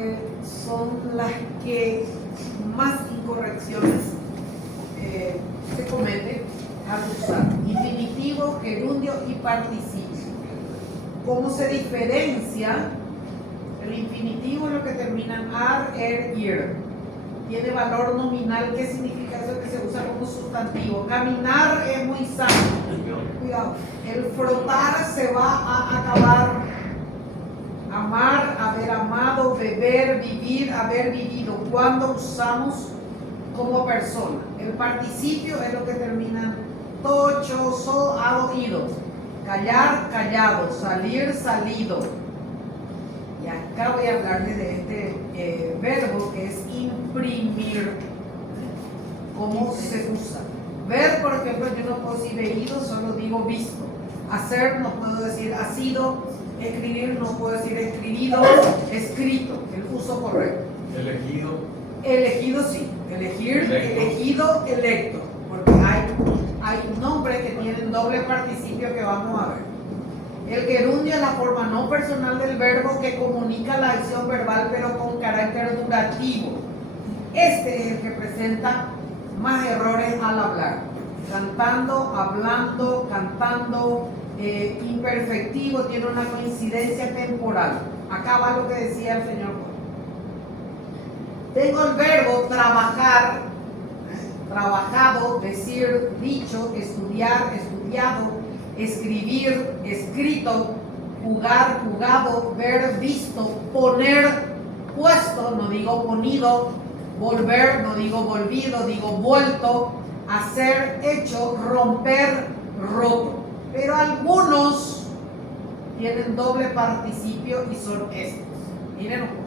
porque son las que más incorrecciones se cometen al usar infinitivo, gerundio y participio. ¿Cómo se diferencia? El infinitivo es lo que termina en ar, ir. Tiene valor nominal. ¿Qué significa eso? Que se usa como sustantivo. Caminar es muy sano. Cuidado. El frotar se va a acabar. Amar, haber amado, beber, vivir, haber vivido. ¿Cuándo usamos como persona? El participio es lo que termina en tocho, so, ado, ido. Callar, callado. Salir, salido. Y acá voy a hablarles de este verbo que es imprimir. ¿Cómo se usa? Ver, por ejemplo, yo no puedo decir veído, solo digo visto. Hacer, no puedo decir ha sido. Escribir, no puedo decir escribido, escrito. El uso correcto. Elegido. Elegido sí. Elegir, Electo. elegido, electo. Porque hay nombres que tienen doble participio que vamos a ver. El gerundio es la forma no personal del verbo que comunica la acción verbal pero con carácter durativo. Este es el que presenta más errores al hablar. Cantando, hablando, cantando, imperfectivo, tiene una coincidencia temporal. Acá va lo que decía el señor. Tengo el verbo trabajar, trabajado, decir, dicho, estudiar, estudiado, escribir, escrito, jugar, jugado, ver, visto, poner, puesto, no digo ponido, volver, no digo volvido, digo vuelto, hacer, hecho, romper, roto. Pero algunos tienen doble participio y son estos. Miren un poco.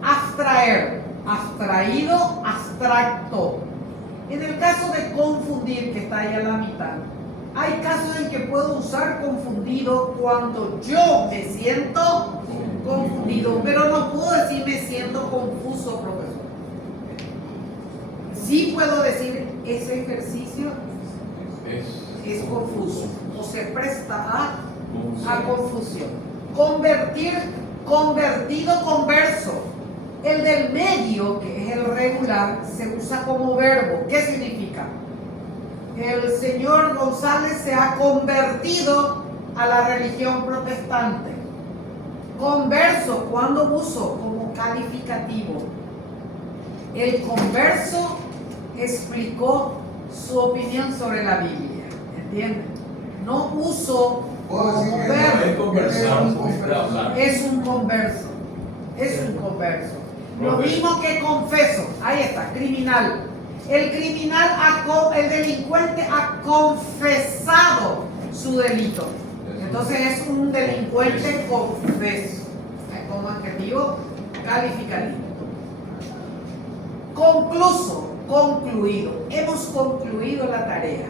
Abstraer, abstraído, abstracto. En el caso de confundir, que está ahí a la mitad, hay casos en que puedo usar confundido cuando yo me siento confundido, pero no puedo decir me siento confuso, profesor. Sí puedo decir ese ejercicio es confuso o se presta a confusión. Convertir, convertido, converso. El del medio, que es el regular, se usa como verbo. ¿Qué significa? El señor González se ha convertido a la religión protestante. Converso, ¿cuándo uso? Como calificativo. El converso explicó su opinión sobre la Biblia. ¿Entienden? No uso como verbo. Es un converso. Es un converso. Lo mismo que confeso. Ahí está, criminal. El criminal, el delincuente ha confesado su delito. Entonces es un delincuente confeso. Como adjetivo calificativo. Concluso, concluido. Hemos concluido la tarea.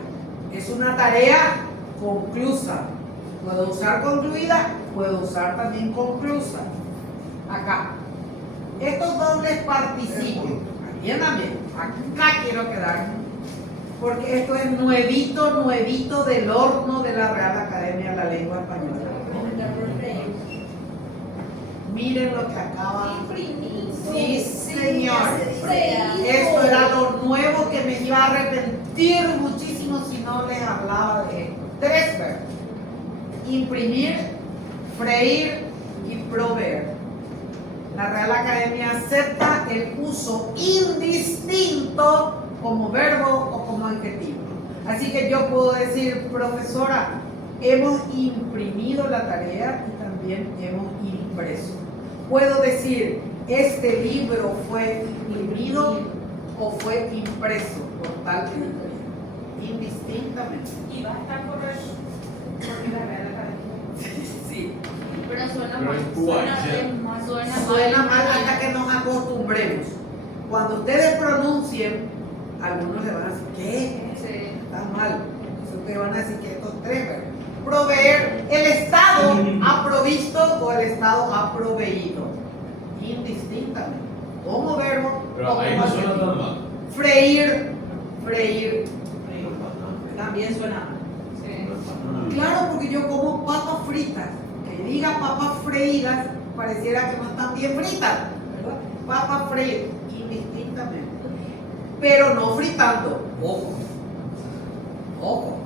Es una tarea conclusa. Puedo usar concluida, puedo usar también conclusa. Acá. Estos dobles participios. Atiéndame. Acá quiero quedarme. Porque esto es nuevito, nuevito del horno de la Real Academia de la Lengua Española. Miren lo que acaba. Sí, señor. Esto era lo nuevo que me iba a arrepentir muchísimo si no les hablaba de esto. 3 verbos: imprimir, freír y proveer. La Real Academia acepta el uso indistinto como verbo o como adjetivo. Así que yo puedo decir, profesora, hemos imprimido la tarea y también hemos impreso. Puedo decir, este libro fue imprimido o fue impreso por tal editorial, indistintamente. Y va a estar correcto, porque la Real Academia. Sí. Pero suena Pero mal. Suena mal hasta que nos acostumbremos. Cuando ustedes pronuncien, algunos le van a decir, ¿qué? Sí. Está mal. Entonces ustedes van a decir que estos 3 verbos. Proveer, el Estado ha provisto o el Estado ha proveído. Indistintamente. Como verbo Pero o ahí como no suena adjetivo. tan mal. Freír, freír. También suena mal. Sí. Claro, porque yo como papas fritas. Que diga papas freídas pareciera que no están bien fritas, ¿verdad? Papas frías, indistintamente. Pero no fritando, ojo. Ojo.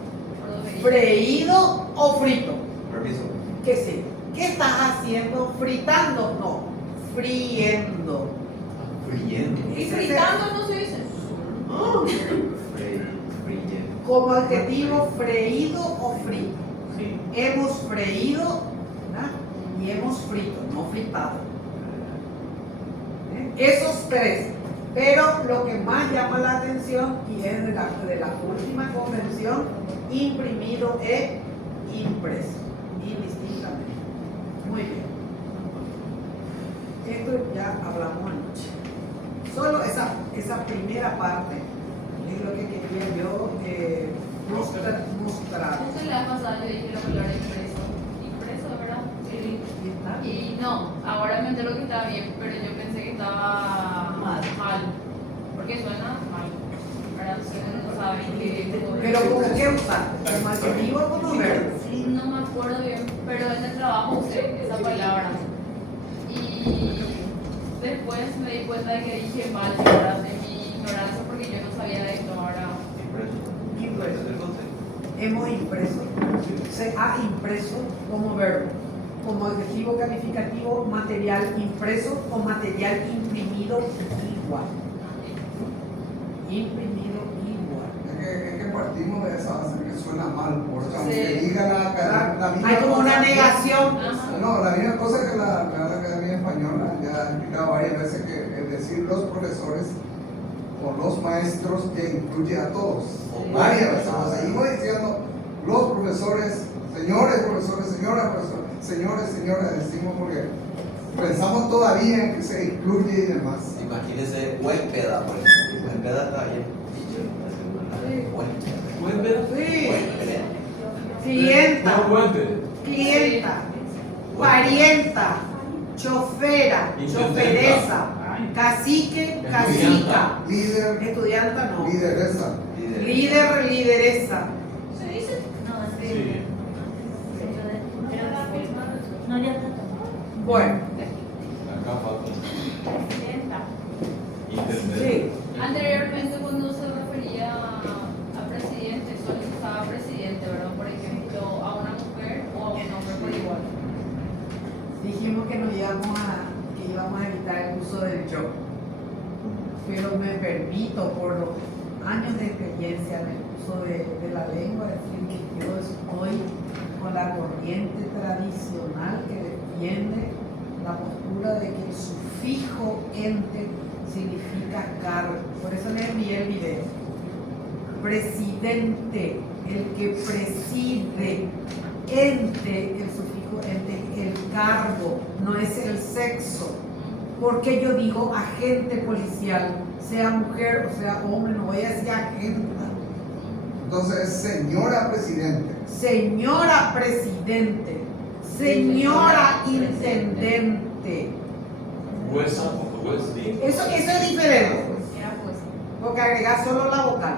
¿Freído o frito? Permiso. ¿Qué sé? ¿Qué estás haciendo? ¿Fritando? No, friendo. Friendo. Y fritando no se dice. Friendo. Como adjetivo, freído o frito. Sí. Hemos freído, ¿verdad? Y hemos frito, no fritado. Esos tres. Pero lo que más llama la atención, y es de la última convención, imprimido e impreso, indistintamente. Muy bien. Esto ya hablamos anoche. Solo esa primera parte es lo que quería yo mostrar. Entonces la vez pasada yo dije la palabra impreso. Impreso, ¿verdad? Y no, ahora me entero que estaba bien, pero yo pensé que estaba mal. Porque suena mal. ¿Verdad? Ustedes no saben que. Pero ¿cómo qué usaste? ¿Como adjetivo o como verbo? No me acuerdo bien, pero en el trabajo usé esa palabra. Y después me di cuenta de que dije mal, ¿verdad? De mi ignorancia, porque yo no sabía de esto ahora. Impreso. Hemos impreso. Se ha impreso como verbo. Como adjetivo calificativo, material impreso o material imprimido igual. Imprimido igual. Es que partimos de esa base que suena mal, porque Sí. aunque diga la misma Hay como cosa, una negación. Ajá. No, la misma cosa que la Real Academia Española ya ha explicado varias veces, que el decir los profesores o los maestros ya incluye a todos, o varias veces. O seguimos diciendo los profesores, señores profesores, señoras profesores, señores, señoras, decimos porque pensamos todavía en que se incluye y demás. Imagínese huéspeda, por ejemplo. Huéspeda está bien dicho. Huéspeda. Sí. Huéspeda. Clienta. No aguante. Clienta. Parienta. Chofera. Choferesa. Cacique. Cacica. Líder, Estudianta no. lideresa. Líder. Lideresa. ¿Se dice? No, Sí. No, ya está. Bueno. Acá falta. Presidenta. Internet. Sí. Anteriormente, cuando se refería a presidente, solo se usaba presidente, ¿verdad? Por ejemplo, a una mujer o a un hombre por igual. Dijimos que íbamos a evitar el uso del yo. Pero me permito, por los años de experiencia en el uso de la lengua, decir que yo estoy con la corriente tradicional que defiende la postura de que el sufijo ente significa cargo. Por eso le envié el video. Presidente, el que preside. Ente, el sufijo ente, el cargo, no es el sexo. Porque yo digo agente policial, sea mujer o sea hombre, no voy a decir agente. Entonces, señora presidente. Señora presidente, señora intendente. Huesa, juez, sí. Eso es diferente, Era pues. porque agregar solo la vocal.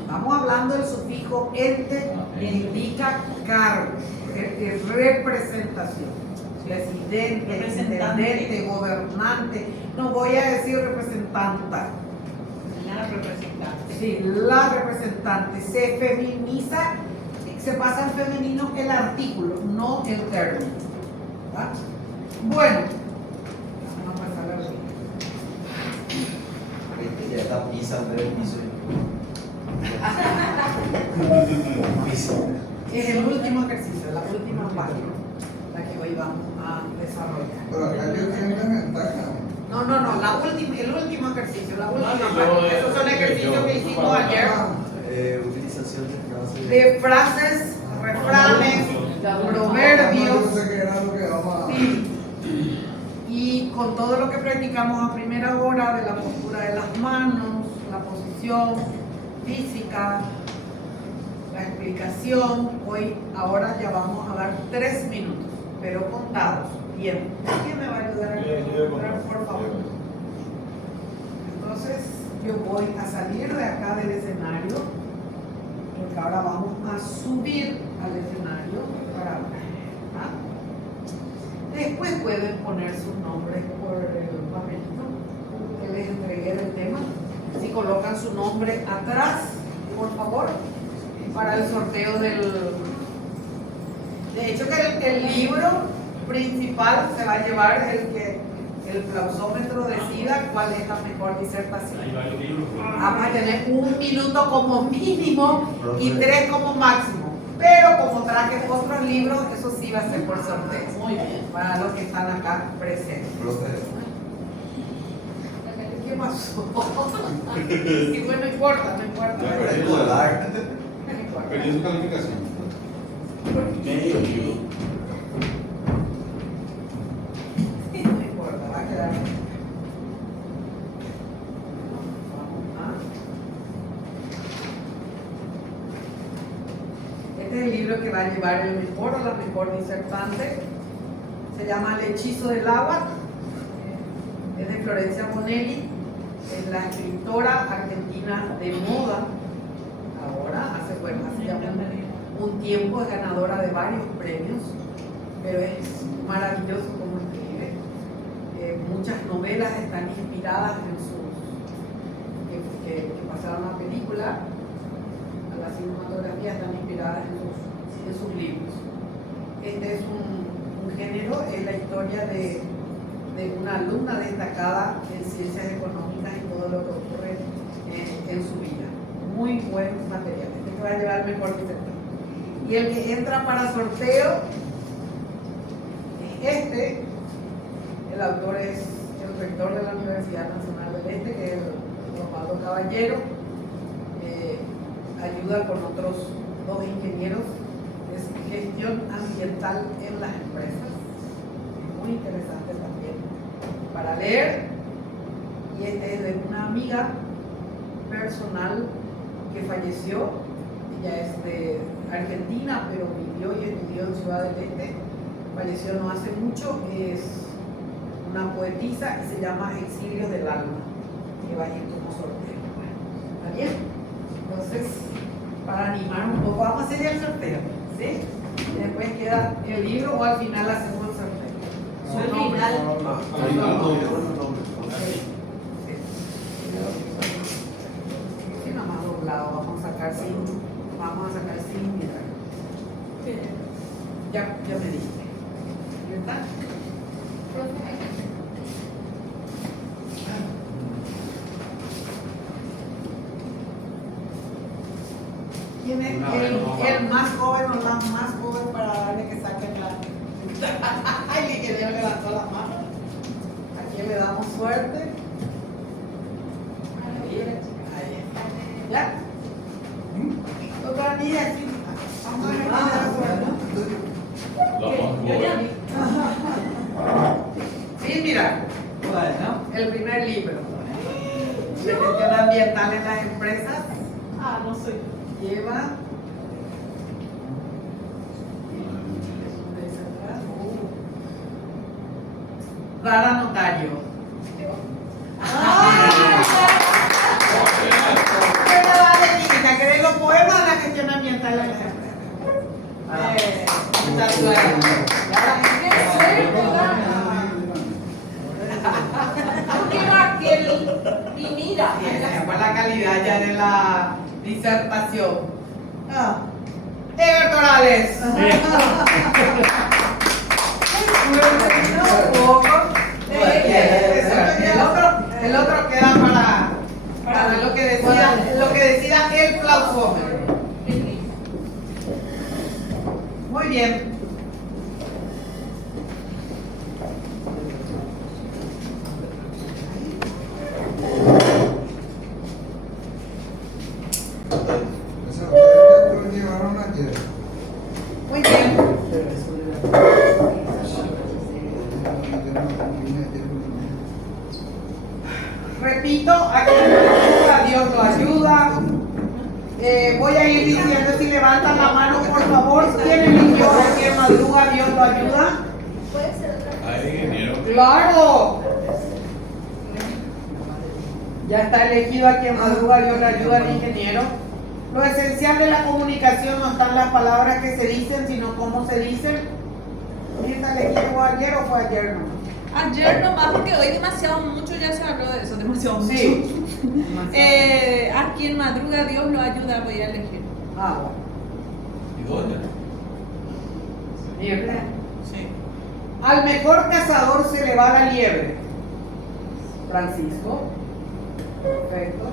Estamos hablando del sufijo ente que indica cargo, es representación. Presidente, Representante. intendente, gobernante. No voy a decir representanta. La representante. Sí, la representante. Se feminiza, se pasa al femenino el artículo, no el término. ¿Va? Bueno, vamos a pasar a la Ya está pisando el piso. Piso. Es el último ejercicio, la última página, la que hoy vamos a desarrollar. Pero acá yo tengo una ventaja. No, el último ejercicio, la última no, página. yo- Esos son ejercicios yo- que hicimos ayer. Utilización de frases. De frases, refranes, Yo proverbios. sé que era lo que vamos a. Sí. Y con todo lo que practicamos a primera hora de la postura de las manos, la posición física, la explicación, ahora ya vamos a dar 3 minutos, pero contados. Bien. ¿Quién me va a ayudar a encontrar, por favor? Entonces, yo voy a salir de acá del escenario, porque ahora vamos a subir al escenario para hablar. ¿Ah? Después pueden poner sus nombres por el papelito que les entregué del tema. Si colocan su nombre atrás, por favor, para el sorteo del... De hecho que el libro principal se va a llevar el clausómetro decida cuál es la mejor disertación. Hay varios libros. Vamos a tener 1 minuto como mínimo y 3 como máximo. Pero como traje otros libros, eso sí va a ser por sorteo. Muy bien. Para los que están acá presentes. Profe, ¿Qué pasó? Sí, bueno, no importa, no importa. Ya No perdí tengo el like. importa. Perdí su calificación. No importa, va a quedar. Este es el libro que va a llevar el mejor o la mejor disertante. Se llama El hechizo del agua. Es de Florencia Bonelli. Es la escritora argentina de moda. Ahora, hace ya un tiempo es ganadora de varios premios. Pero es maravilloso como escribe. Muchas novelas están inspiradas en que pasaron a película. A la cinematografía están inspiradas en sus libros. Este es un género, es la historia de una alumna destacada en ciencias económicas y todo lo que ocurre en su vida. Muy buen material. Este que va a llevar mejor disertación. Y el que entra para sorteo es este. El autor es el rector de la Universidad Nacional del Este, que es el Osvaldo Caballero. Ayuda con otros 2 ingenieros. Es gestión ambiental en las empresas. Muy interesante también para leer. Y este es de una amiga personal que falleció. Ella es de Argentina, pero vivió y estudió en Ciudad del Este. Falleció no hace mucho. Es una poetisa y se llama Exilio del Alma, que va a ir como sorteo. ¿Está bien? Entonces, para animar un poco, vamos a hacer el sorteo, ¿sí? Y después queda el libro o al final hacemos el sorteo. Su nombre. al final no dio los nombres. Sí, nada más doblado, vamos a sacar sin mirar. Ya me diste. ¿Verdad? ¿Quién es el más joven o la más joven para darle que saquen la... Ay, el ingeniero levantó la mano. ¿A quién le damos suerte? Ahí. ¿Ya? Doctora Nidia, sí. Vamos a ver quién le da suerte. La más joven. Sí, mira. Bueno, el primer libro. De gestión ambiental en las empresas. No sé. Lleva. Rara Notario. Que los poemas de la gestión ambiental en las empresas. Mucha suerte. Por la calidad ya de la disertación. Eber Torales. El otro queda para lo que decida el clausómetro. Muy bien. Esa lo llevaron ayer. Muy bien. Repito, a quien madruga, Dios lo ayuda. Voy a ir diciendo si levantan la mano, por favor. ¿Quién eligió a quien madruga, Dios lo ayuda? Hay ingeniero. ¡Claro! Ya está elegido a quien madruga, Dios le ayuda, el ingeniero. Lo esencial de la comunicación no están las palabras que se dicen, sino cómo se dicen. Mirta, ¿le llegó ayer o fue ayer nomás? Ayer nomás, porque hoy demasiado mucho ya se habló de eso, demasiado mucho. Sí. A quien madruga Dios lo ayuda, voy a elegir. Ah, bueno. ¿Y dónde? Mirta. Sí. Al mejor cazador se le va la liebre. Francisco. Perfecto.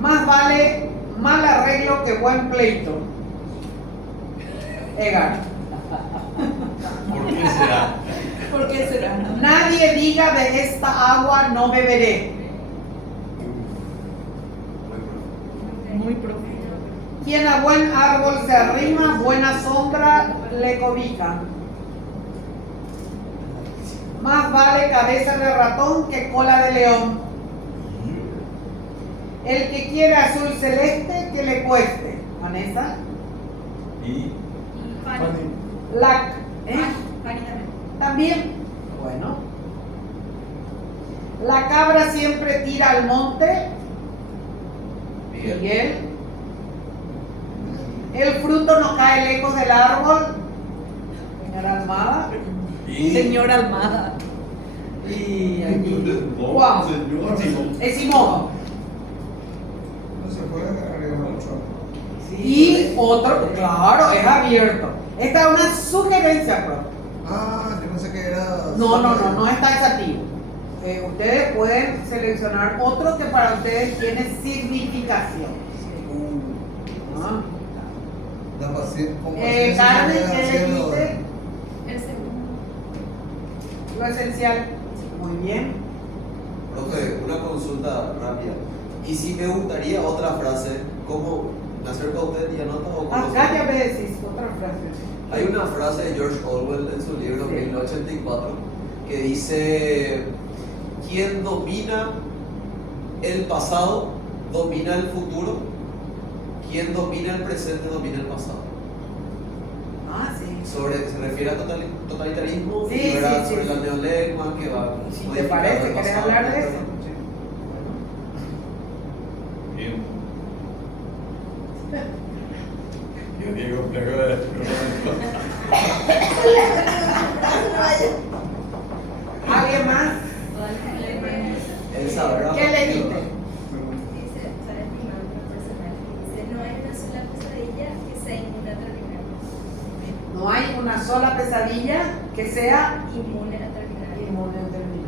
Más vale mal arreglo que buen pleito. Egar. ¿Por qué será? ¿Por qué será? Nadie diga de esta agua no beberé. Muy profundo. Quien a buen árbol se arrima, buena sombra le cobija. Más vale cabeza de ratón que cola de león. El que quiere azul celeste, que le cueste. Vanessa. Y La, también. Bueno. La cabra siempre tira al monte. Miguel. Miguel. El fruto no cae lejos del árbol. Señora Almada. Señora Almada. Y aquí. No, Juan. señor. Es Simón. No se puede agregar mucho. Y otro, claro, es abierto. Esta es una sugerencia, profe. Ah, yo pensé que era. No es taxativo. Ustedes pueden seleccionar otro que para ustedes tiene significación. Ah. La paciencia. Carmen, ¿qué le dijiste? El segundo. Lo esencial. Muy bien. Profe, una consulta rápida. Y si me gustaría otra frase, ¿cómo nacer con usted y anota o cómo Acá ya me decís otra frase. Hay una frase de George Orwell en su libro Sí. 1984 que dice: quien domina el pasado domina el futuro, quien domina el presente domina el pasado. Ah, sí. Se refiere a totalitarismo, Sí, ¿verdad? sí, Sobre sí. la neolegma que va Si te modificando parece, el ¿querés pasado. hablar de eso? Bien. Yo digo, pero ¿Alguien más? Él sabrá. ¿Qué le diste? Dice, para mi mantra personal, dice, no hay una sola pesadilla que sea inmune a terminar. No hay una sola pesadilla que sea Inmune a terminar. inmune a terminar.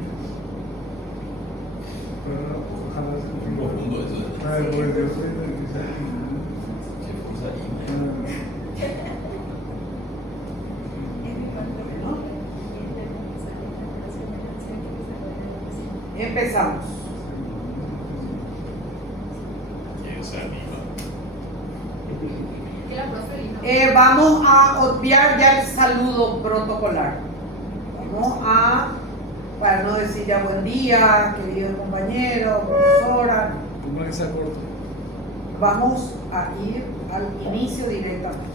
profundo eso. Se usa ahí. Es mi mantra personal. Y es de pensar en la relación de la acción que se puede hacer. Empezamos. ¿Quién se anima? Y la profe vino. Vamos a obviar ya el saludo protocolar. Vamos a, para no decir ya buen día, querido compañero, profesora, vamos a ir al inicio directamente.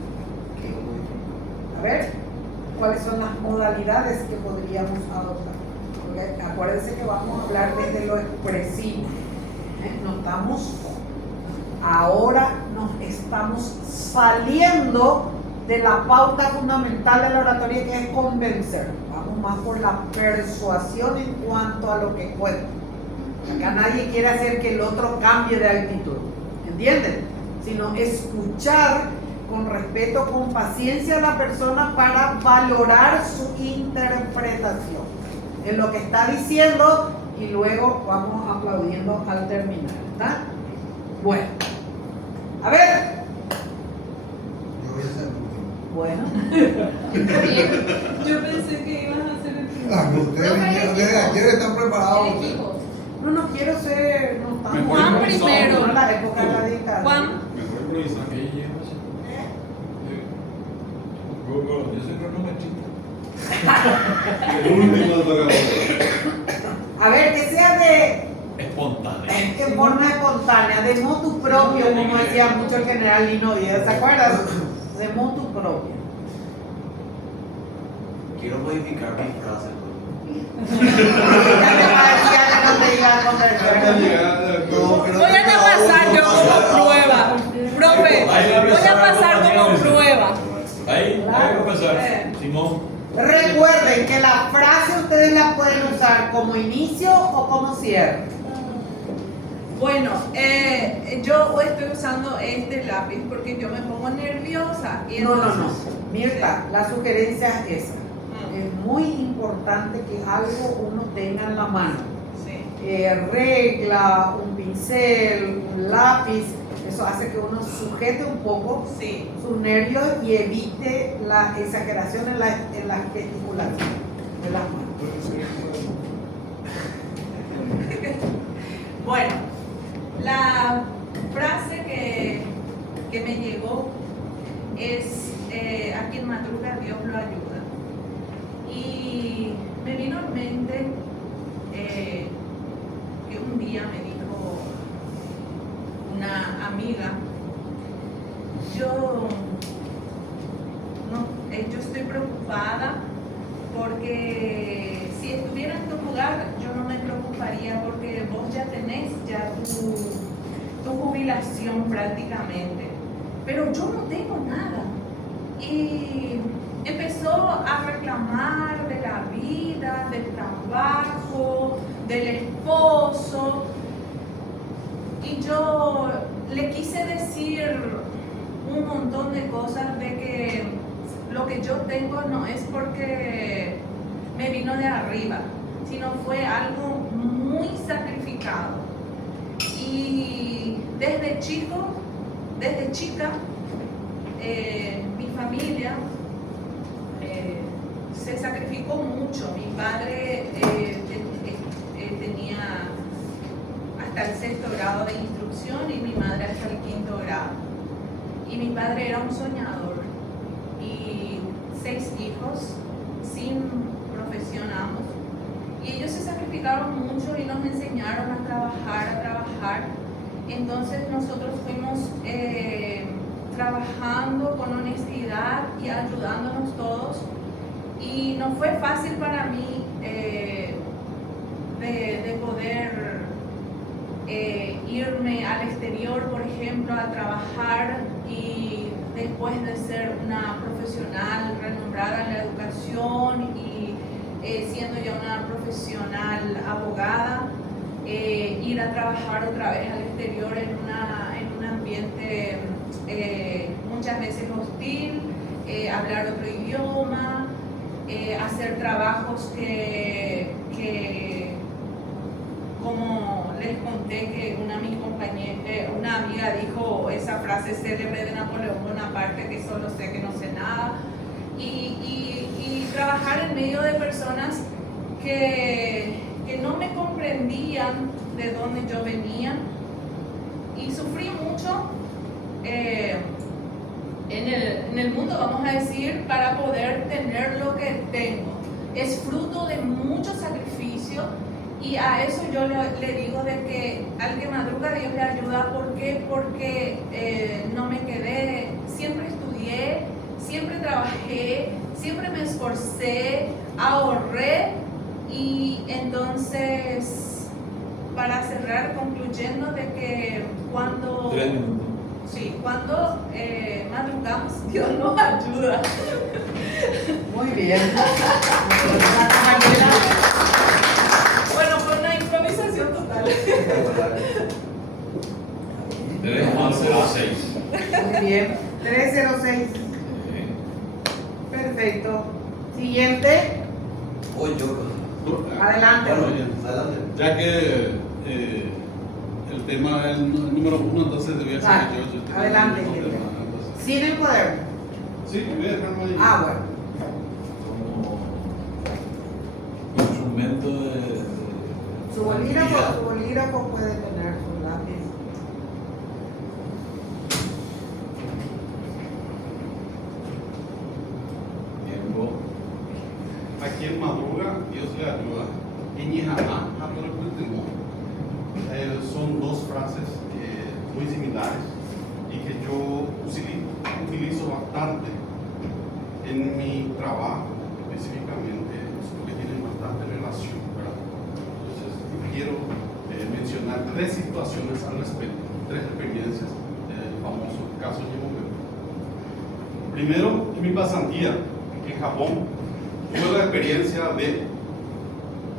A ver, ¿cuáles son las modalidades que podríamos adoptar? Porque acuérdense que vamos a hablar desde lo expresivo. Ahora nos estamos saliendo de la pauta fundamental de la oratoria, que es convencer. Vamos más por la persuasión en cuanto a lo que cuenta. Acá nadie quiere hacer que el otro cambie de actitud, ¿entienden? Sino escuchar con respeto, con paciencia a la persona para valorar su interpretación en lo que está diciendo, y luego vamos aplaudiendo al terminar, ¿está? Bueno, a ver. Yo voy a ser el último. Bueno, Yo pensé que ibas a hacer el primero. Ah, ustedes desde ayer están preparados. El equipo. no quiero ser, no estamos Juan no, primero. no, la época de la dictadura. Juan. Mejor improvisar que ella. Yo soy cronometrista. El último de tocar. A ver, que sea de Espontáneo. en forma espontánea, de motu propio, como decía mucho el general Lino Díaz, ¿se acuerdan? De motu propio. Quiero modificar mi frase. Ya me parecía que no te iba a convencer. No, pero Voy a pasar yo como prueba. Profe, voy a pasar como prueba. empezar. Simón. Recuerden que la frase ustedes la pueden usar como inicio o como cierre. Bueno, yo estoy usando este lápiz porque yo me pongo nerviosa. Y No, no, no. entonces- Mirta, la sugerencia es esa. Mm, Es muy importante que algo uno tenga en la mano. sí. Regla, un pincel, un lápiz. Eso hace que uno sujete un poco Sí. sus nervios y evite la exageración en la gesticulación de las manos. Bueno, la frase que me llegó es a quien madruga Dios lo ayuda. Y me vino en mente que un día me dijo una amiga, yo estoy preocupada porque si estuviera en tu lugar yo no me preocuparía porque vos ya tenés ya tu jubilación prácticamente, pero yo no tengo nada. Y empezó a reclamar de la vida, del trabajo, del esposo, y yo le quise decir un montón de cosas de que lo que yo tengo no es porque me vino de arriba, sino fue algo muy sacrificado. Y desde chica, mi familia se sacrificó mucho. Mi padre tenía hasta el 6º grado de instrucción y mi madre hasta el 5º grado. Y mi padre era un soñador. Y 6 hijos sin profesión ambos. Y ellos se sacrificaron mucho y nos enseñaron a trabajar. Entonces nosotros fuimos trabajando con honestidad y ayudándonos todos. Y no fue fácil para mí de poder irme al exterior, por ejemplo, a trabajar y después de ser una profesional renombrada en la educación y siendo ya una profesional abogada, ir a trabajar otra vez al exterior en un ambiente muchas veces hostil, hablar otro idioma, hacer trabajos que como les conté que una amiga dijo esa frase célebre de Napoleón Bonaparte, que solo sé que no sé nada, y trabajar en medio de personas que no me comprendían de dónde yo venía, y sufrí mucho en el mundo, vamos a decir, para poder tener lo que tengo. Es fruto de mucho sacrificio. Y a eso yo le digo de que al que madruga Dios le ayuda. ¿Por qué? Porque no me quedé, siempre estudié, siempre trabajé, siempre me esforcé, ahorré. Y entonces, para cerrar, concluyendo de que cuando 3 minutos. sí, cuando madrugamos, Dios nos ayuda. Muy bien. Bueno, fue una improvisación total. 306. Muy bien. 306. Perfecto. Siguiente. Voy yo. Adelante. Bueno, bien. Adelante. Ya que el tema es el número 1, entonces debía ser Vale. yo. Adelante, el Guillermo. tema, entonces. Sin el cuaderno. Sí, voy a dejarlo ahí. Ah, bueno. Como instrumento de Su bolígrafo puede tener su lápiz. tiempo. A quien madruga, Dios le ayuda. Son dos frases muy similares y que yo utilizo bastante en mi trabajo, específicamente, porque tienen bastante relación, ¿verdad? Entonces, quiero mencionar 3 situaciones al respecto, 3 experiencias del famoso caso Yemogel. Primero, en mi pasantía, en Japón, tuve la experiencia de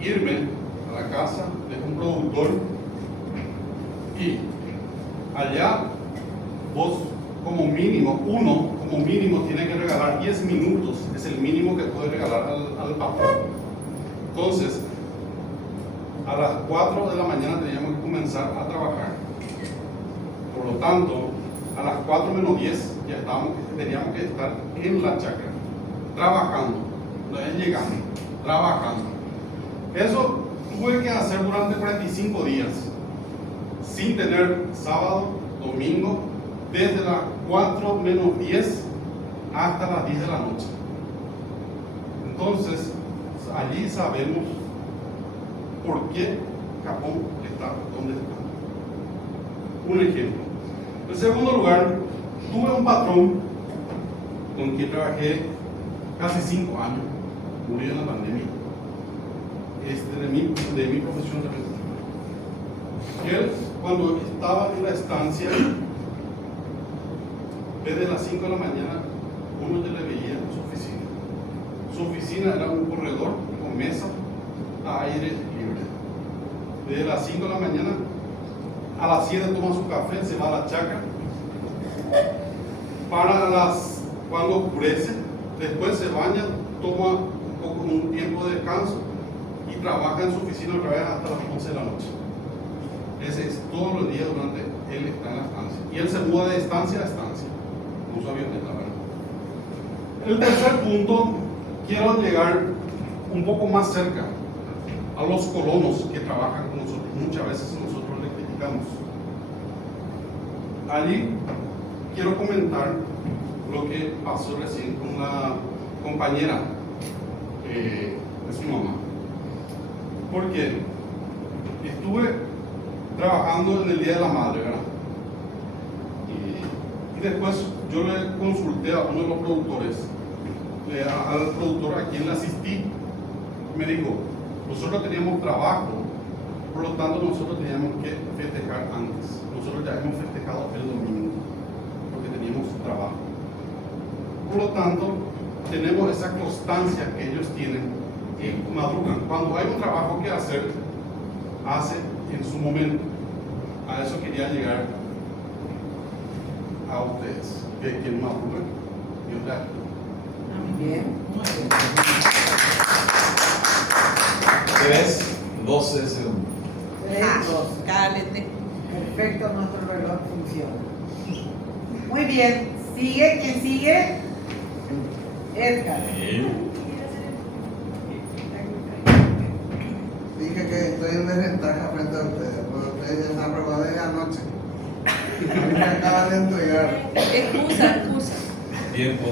irme a la casa de un productor y allá vos como mínimo, tiene que regalar 10 minutos, es el mínimo que puede regalar al patrón. Entonces, a las 4 de la mañana teníamos que comenzar a trabajar. Por lo tanto, a las 4 menos 10 ya teníamos que estar en la chacra, trabajando, no es llegando, trabajando. Eso tuve que hacer durante 45 días, sin tener sábado, domingo, desde las 4 menos 10 hasta las 10 de la noche. Entonces, allí sabemos por qué Japón está donde está. Un ejemplo. En segundo lugar, tuve un patrón con quien trabajé casi 5 años, murió en la pandemia, de mi profesión también. Él, cuando estaba en la estancia, desde las 5 de la mañana, uno ya le veía en su oficina. Su oficina era un corredor con mesa a aire libre. Desde las 5 de la mañana, a las 7 toma su café, se va a la chacra. Cuando oscurece, después se baña, toma un tiempo de descanso y trabaja en su oficina otra vez hasta las 11 de la noche. Ese es todos los días durante él está en la estancia. Y él se muda de estancia a estancia. No sabía de la verdad. El tercer punto, quiero llegar un poco más cerca a los colonos que trabajan con nosotros. Muchas veces nosotros les criticamos. Allí quiero comentar lo que pasó recién con una compañera de su mamá. Porque estuve trabajando en el Día de la Madre, ¿verdad? Y después yo le consulté a uno de los productores, al productor a quien le asistí, me dijo, nosotros teníamos trabajo, por lo tanto nosotros teníamos que festejar antes. Nosotros ya hemos festejado el domingo, porque teníamos trabajo. Por lo tanto, tenemos esa constancia que ellos tienen y madrugan. Cuando hay un trabajo que hacer, hace en su momento. A eso quería llegar a ustedes, que quien madruga, Dios le ayuda. Bien. 3:12 segundos. 3, 2. Cálete. Perfecto, nuestro reloj funciona. Muy bien. ¿Sigue? ¿Quién sigue? Edgar. Dije que estoy en desventaja frente a ustedes, porque ustedes ya están preparados de anoche. A mí me acaban de entregar. Excusa. Tiempo.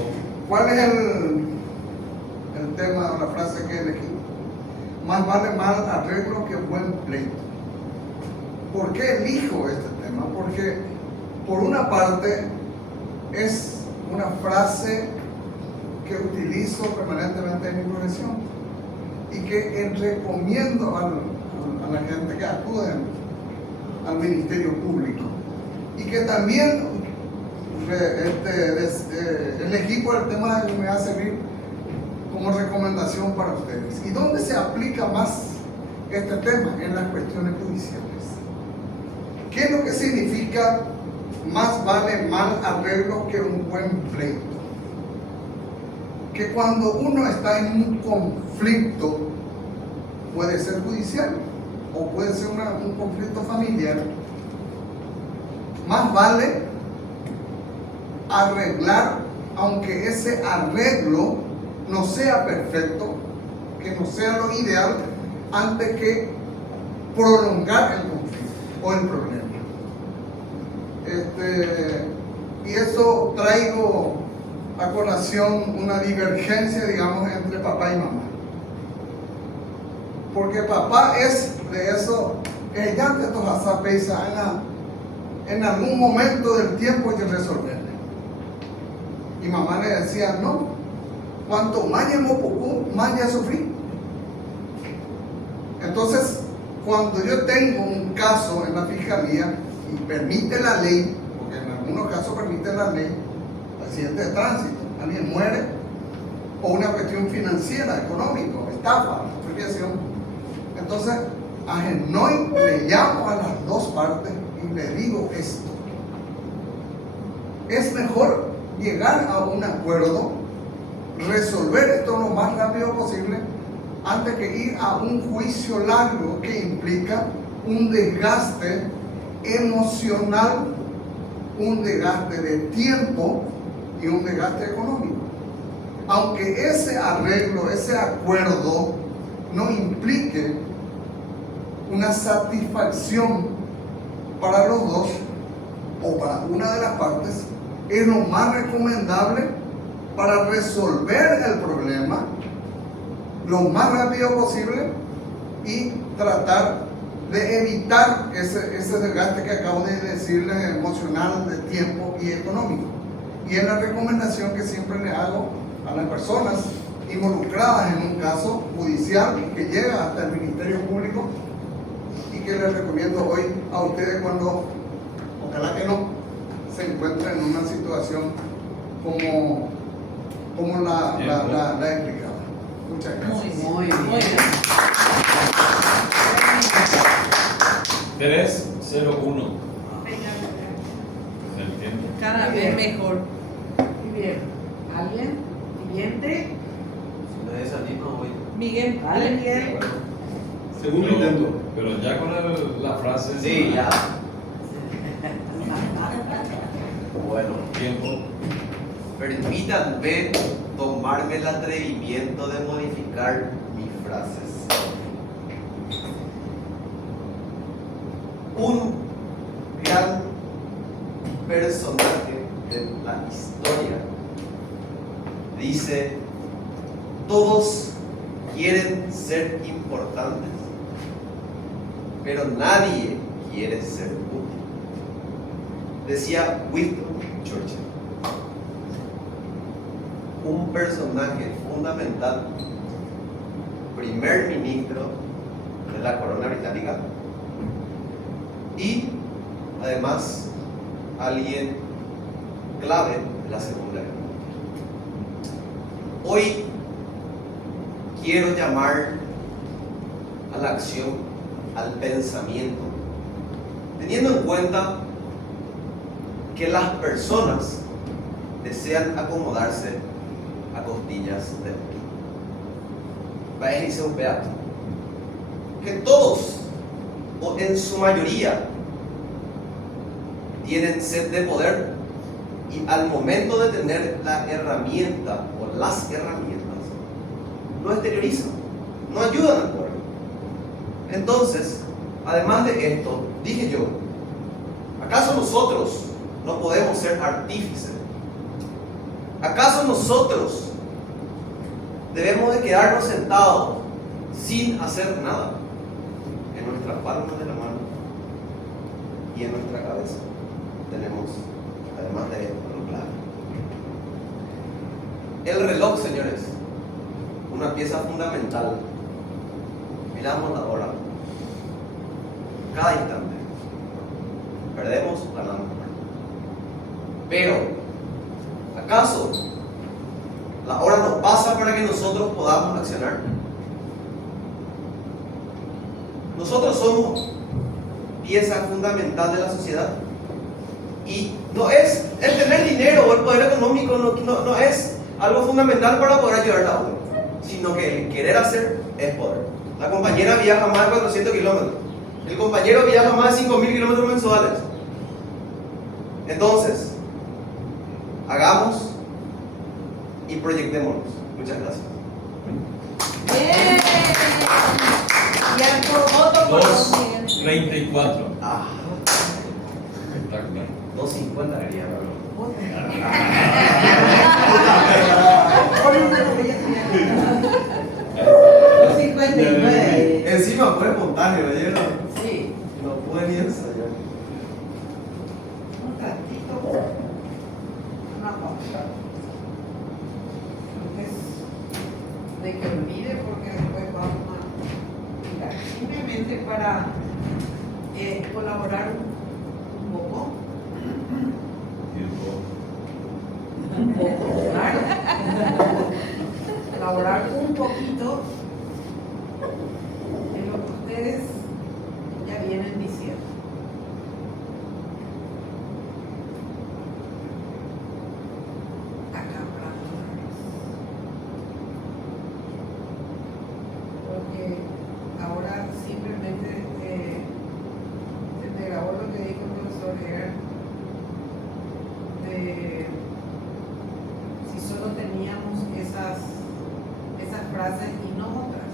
¿Cuál es el tema o la frase que elegí? Más vale mal arreglo que buen pleito. ¿Por qué elijo este tema? Porque por una parte es una frase que utilizo permanentemente en mi profesión y que recomiendo a la gente que acude al Ministerio Público, y que también elegí por el tema que me va a servir como recomendación para ustedes. ¿Y dónde se aplica más este tema? En las cuestiones judiciales. ¿Qué es lo que significa más vale mal arreglo que un buen pleito? Que cuando uno está en un conflicto, puede ser judicial o puede ser un conflicto familiar, más vale arreglar, aunque ese arreglo no sea perfecto, que no sea lo ideal, antes que prolongar el conflicto o el problema. Y eso traigo a colación una divergencia, digamos, entre papá y mamá. Porque papá es de eso que ya te tojas a pensar en algún momento del tiempo hay que resolverle. Y mamá le decía, no, cuanto más llevo poco, más ya sufrí. Entonces, cuando yo tengo un caso en la fiscalía y permite la ley, porque en algunos casos permite la ley, accidente de tránsito, alguien muere, o una cuestión financiera, económica, estafa, expropiación. Entonces, a Genoy le llamo a las dos partes y le digo esto. Es mejor llegar a un acuerdo, resolver esto lo más rápido posible, antes que ir a un juicio largo que implica un desgaste emocional, un desgaste de tiempo y un desgaste económico. Aunque ese arreglo, ese acuerdo no implique una satisfacción para los dos o para una de las partes, es lo más recomendable para resolver el problema lo más rápido posible y tratar de evitar ese desgaste que acabo de decirles, emocional, de tiempo y económico. Y es la recomendación que siempre le hago a las personas involucradas en un caso judicial que llega hasta el Ministerio Público, y que les recomiendo hoy a ustedes cuando, ojalá que no, se encuentren en una situación como la he explicado. Muchas gracias. Muy bien. 301. ¿Se entiende? Cada vez mejor. Muy bien. ¿Alguien? Siguiente. Si me desanima, voy. Miguel, ¿Alguien? Segundo intento. Pero ya con la frase. Sí, ya. Bueno, Tiempo. permítanme tomarme el atrevimiento de modificar mis frases. Un gran personaje de la historia dice: todos quieren ser importantes, pero nadie quiere ser útil. Decía Winston Churchill. Un personaje fundamental, primer ministro de la corona británica y además alguien clave en la Segunda Guerra Mundial. Hoy quiero llamar a la acción, al pensamiento, teniendo en cuenta que las personas desean acomodarse a costillas de otro. Dice un beato que todos, o en su mayoría, tienen sed de poder, y al momento de tener la herramienta o las herramientas, no exteriorizan, no ayudan al pueblo. Entonces, además de esto, dije yo, ¿acaso nosotros no podemos ser artífices? ¿Acaso nosotros debemos de quedarnos sentados sin hacer nada? En nuestras palmas de la mano y en nuestra cabeza tenemos, además de esto, lo clave. El reloj, señores, una pieza fundamental. Miramos la hora. Cada instante. Perdemos, ganamos. Pero, ¿acaso la hora no pasa para que nosotros podamos accionar? Nosotros somos pieza fundamental de la sociedad, y no es el tener dinero o el poder económico, no es algo fundamental para poder ayudar a otro, sino que el querer hacer es poder. La compañera viaja más de 400 kilómetros, el compañero viaja más de 5.000 kilómetros mensuales. Entonces, hagamos y proyectémonos. Muchas gracias. Bien. Y al voto por los Miguel. 2:34. Ah, Espectacular. 250 quería, ¿no? Los 59. Encima fue espontáneo, ¿no? Sí. No pude ni ensayar. Un ratito. Una pausa. Antes de que olvide, porque después vamos a mirar. Simplemente para colaborar un poco. Tiempo. Un poco, claro. elaborar un poquito en lo que ustedes ya vienen diciendo. Acá porque ahora simplemente se me grabó lo que dijo el profesor Gerard de si solo teníamos esas frases y no otras.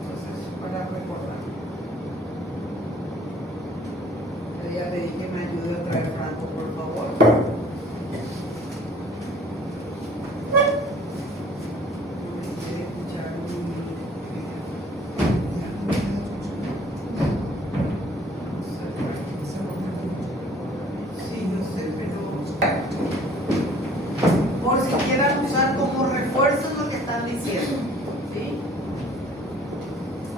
Entonces, para recordar. Yo ya pedí que me ayude otra vez Franco, por favor. Por si quieran usar como refuerzo lo que están diciendo, ¿sí?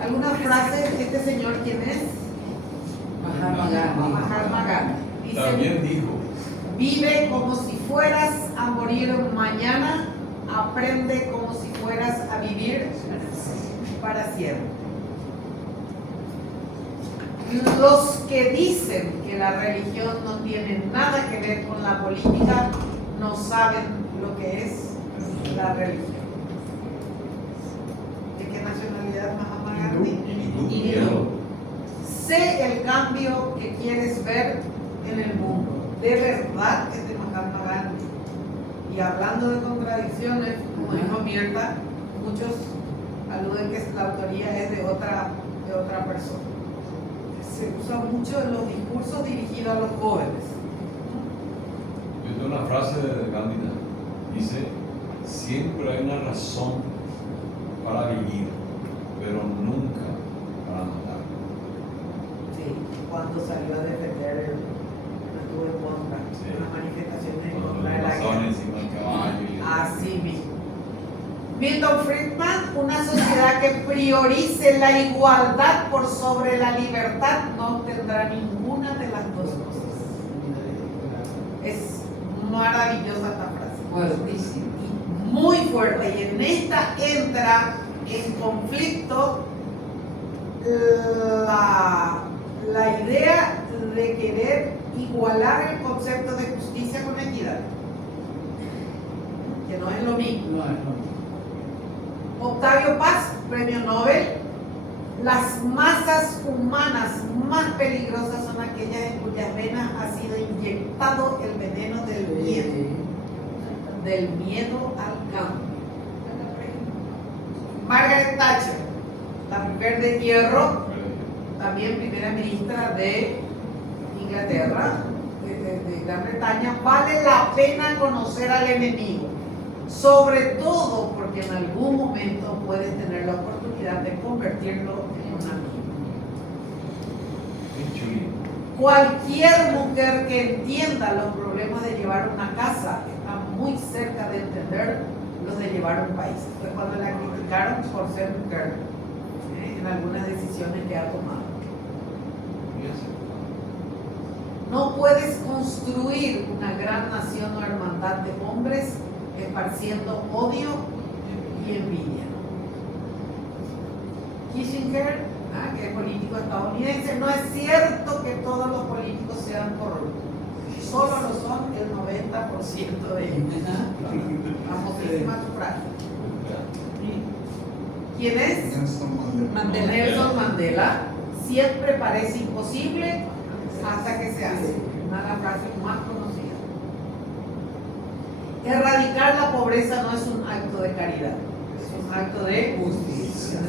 ¿Alguna frase? ¿Este señor quién es? Mahatma Gandhi. Dice, También dijo, vive como si fueras a morir mañana, aprende como si fueras a vivir para siempre. Los que dicen que la religión no tiene nada que ver con la política no saben lo que es la religión. ¿De qué nacionalidad Mahatma Gandhi? hindú. Sé el cambio que quieres ver en el mundo. De verdad es de Mahatma Gandhi. Y hablando de contradicciones, como dijo Mirta, muchos aluden que la autoría es de otra persona. Se usa mucho en los discursos dirigidos a los jóvenes. Yo tengo una frase de Gandhi, dice, siempre hay una razón para vivir, pero nunca para matar. Sí, cuando salió a defender, no estuvo en contra, Sí. las manifestaciones en Cuando contra de le la pasaban guerra. encima del caballo. Así mismo. Milton Friedman, una sociedad que priorice la igualdad por sobre la libertad no tendrá ninguna de las dos cosas. Es maravillosa esta frase. Fuertísimo. Y muy fuerte. Y en esta entra en conflicto la idea de querer igualar el concepto de justicia con equidad, que no es lo mismo. No, no. Octavio Paz, premio Nobel, las masas humanas más peligrosas son aquellas en cuyas venas ha sido inyectado el veneno del miedo al cambio. Margaret Thatcher, la mujer de hierro, también primera ministra de Inglaterra, de Gran Bretaña. Vale la pena conocer al enemigo, sobre todo porque en algún momento puedes tener la oportunidad de convertirlo en un amigo. Qué chuli. Cualquier mujer que entienda los problemas de llevar una casa está muy cerca de entender los de llevar un país. Fue cuando la criticaron por ser mujer en algunas decisiones que ha tomado. No puedes construir una gran nación o hermandad de hombres esparciendo odio y envidia. Kissinger, que es político estadounidense, no es cierto que todos los políticos sean corruptos. Solo lo son el 90% de ellos. Famosísima frase. ¿Quién es? Nelson Mandela. Siempre parece imposible hasta que se hace. Una de las frases más conocidas. Erradicar la pobreza no es un acto de caridad, es un acto de justicia.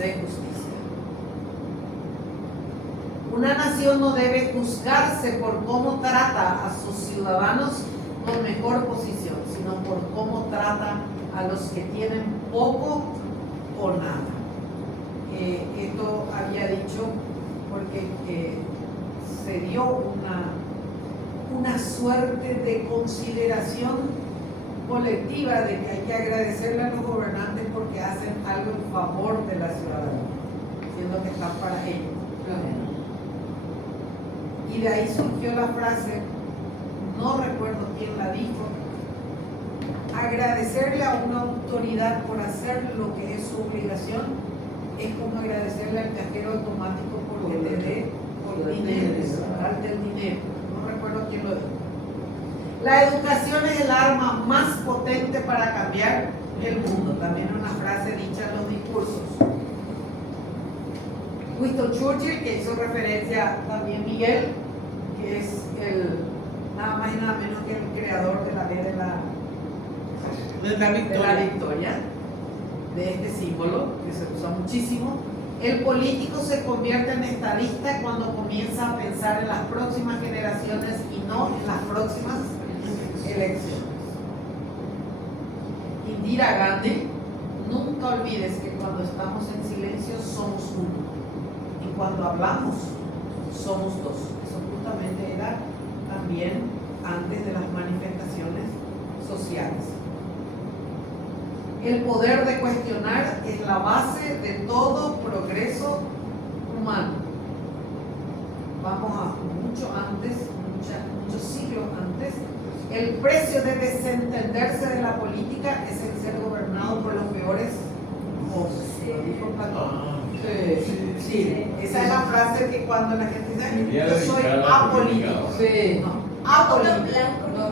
Una nación no debe juzgarse por cómo trata a sus ciudadanos con mejor posición, sino por cómo trata a los que tienen poco o nada. Esto había dicho porque se dio una suerte de consideración colectiva de que hay que agradecerle a los gobernantes porque hacen algo en favor de la ciudadanía, siendo que están para ellos. Y de ahí surgió la frase, no recuerdo quién la dijo, Agradecerle a una autoridad por hacer lo que es su obligación es como agradecerle al cajero automático porque le dé por dinero, darte el dinero. No recuerdo quién lo dijo. La educación es el arma más potente para cambiar el mundo. También una frase dicha en los discursos. Winston Churchill, que hizo referencia también Miguel, que es el nada más y nada menos que el creador de la ley de la victoria, de este símbolo que se usa muchísimo. El político se convierte en estadista cuando comienza a pensar en las próximas generaciones y no en las próximas elecciones. Indira Gandhi, nunca olvides que cuando estamos en silencio somos uno y cuando hablamos somos dos. Eso justamente era también antes de las manifestaciones sociales. El poder de cuestionar es la base de todo progreso humano. Vamos a mucho antes, muchos siglos antes. El precio de desentenderse de la política es el ser gobernado por los peores voces. Lo dijo Platón. Sí. Esa es la frase que cuando la gente dice, yo soy apolítico. Sí. No, apolítico.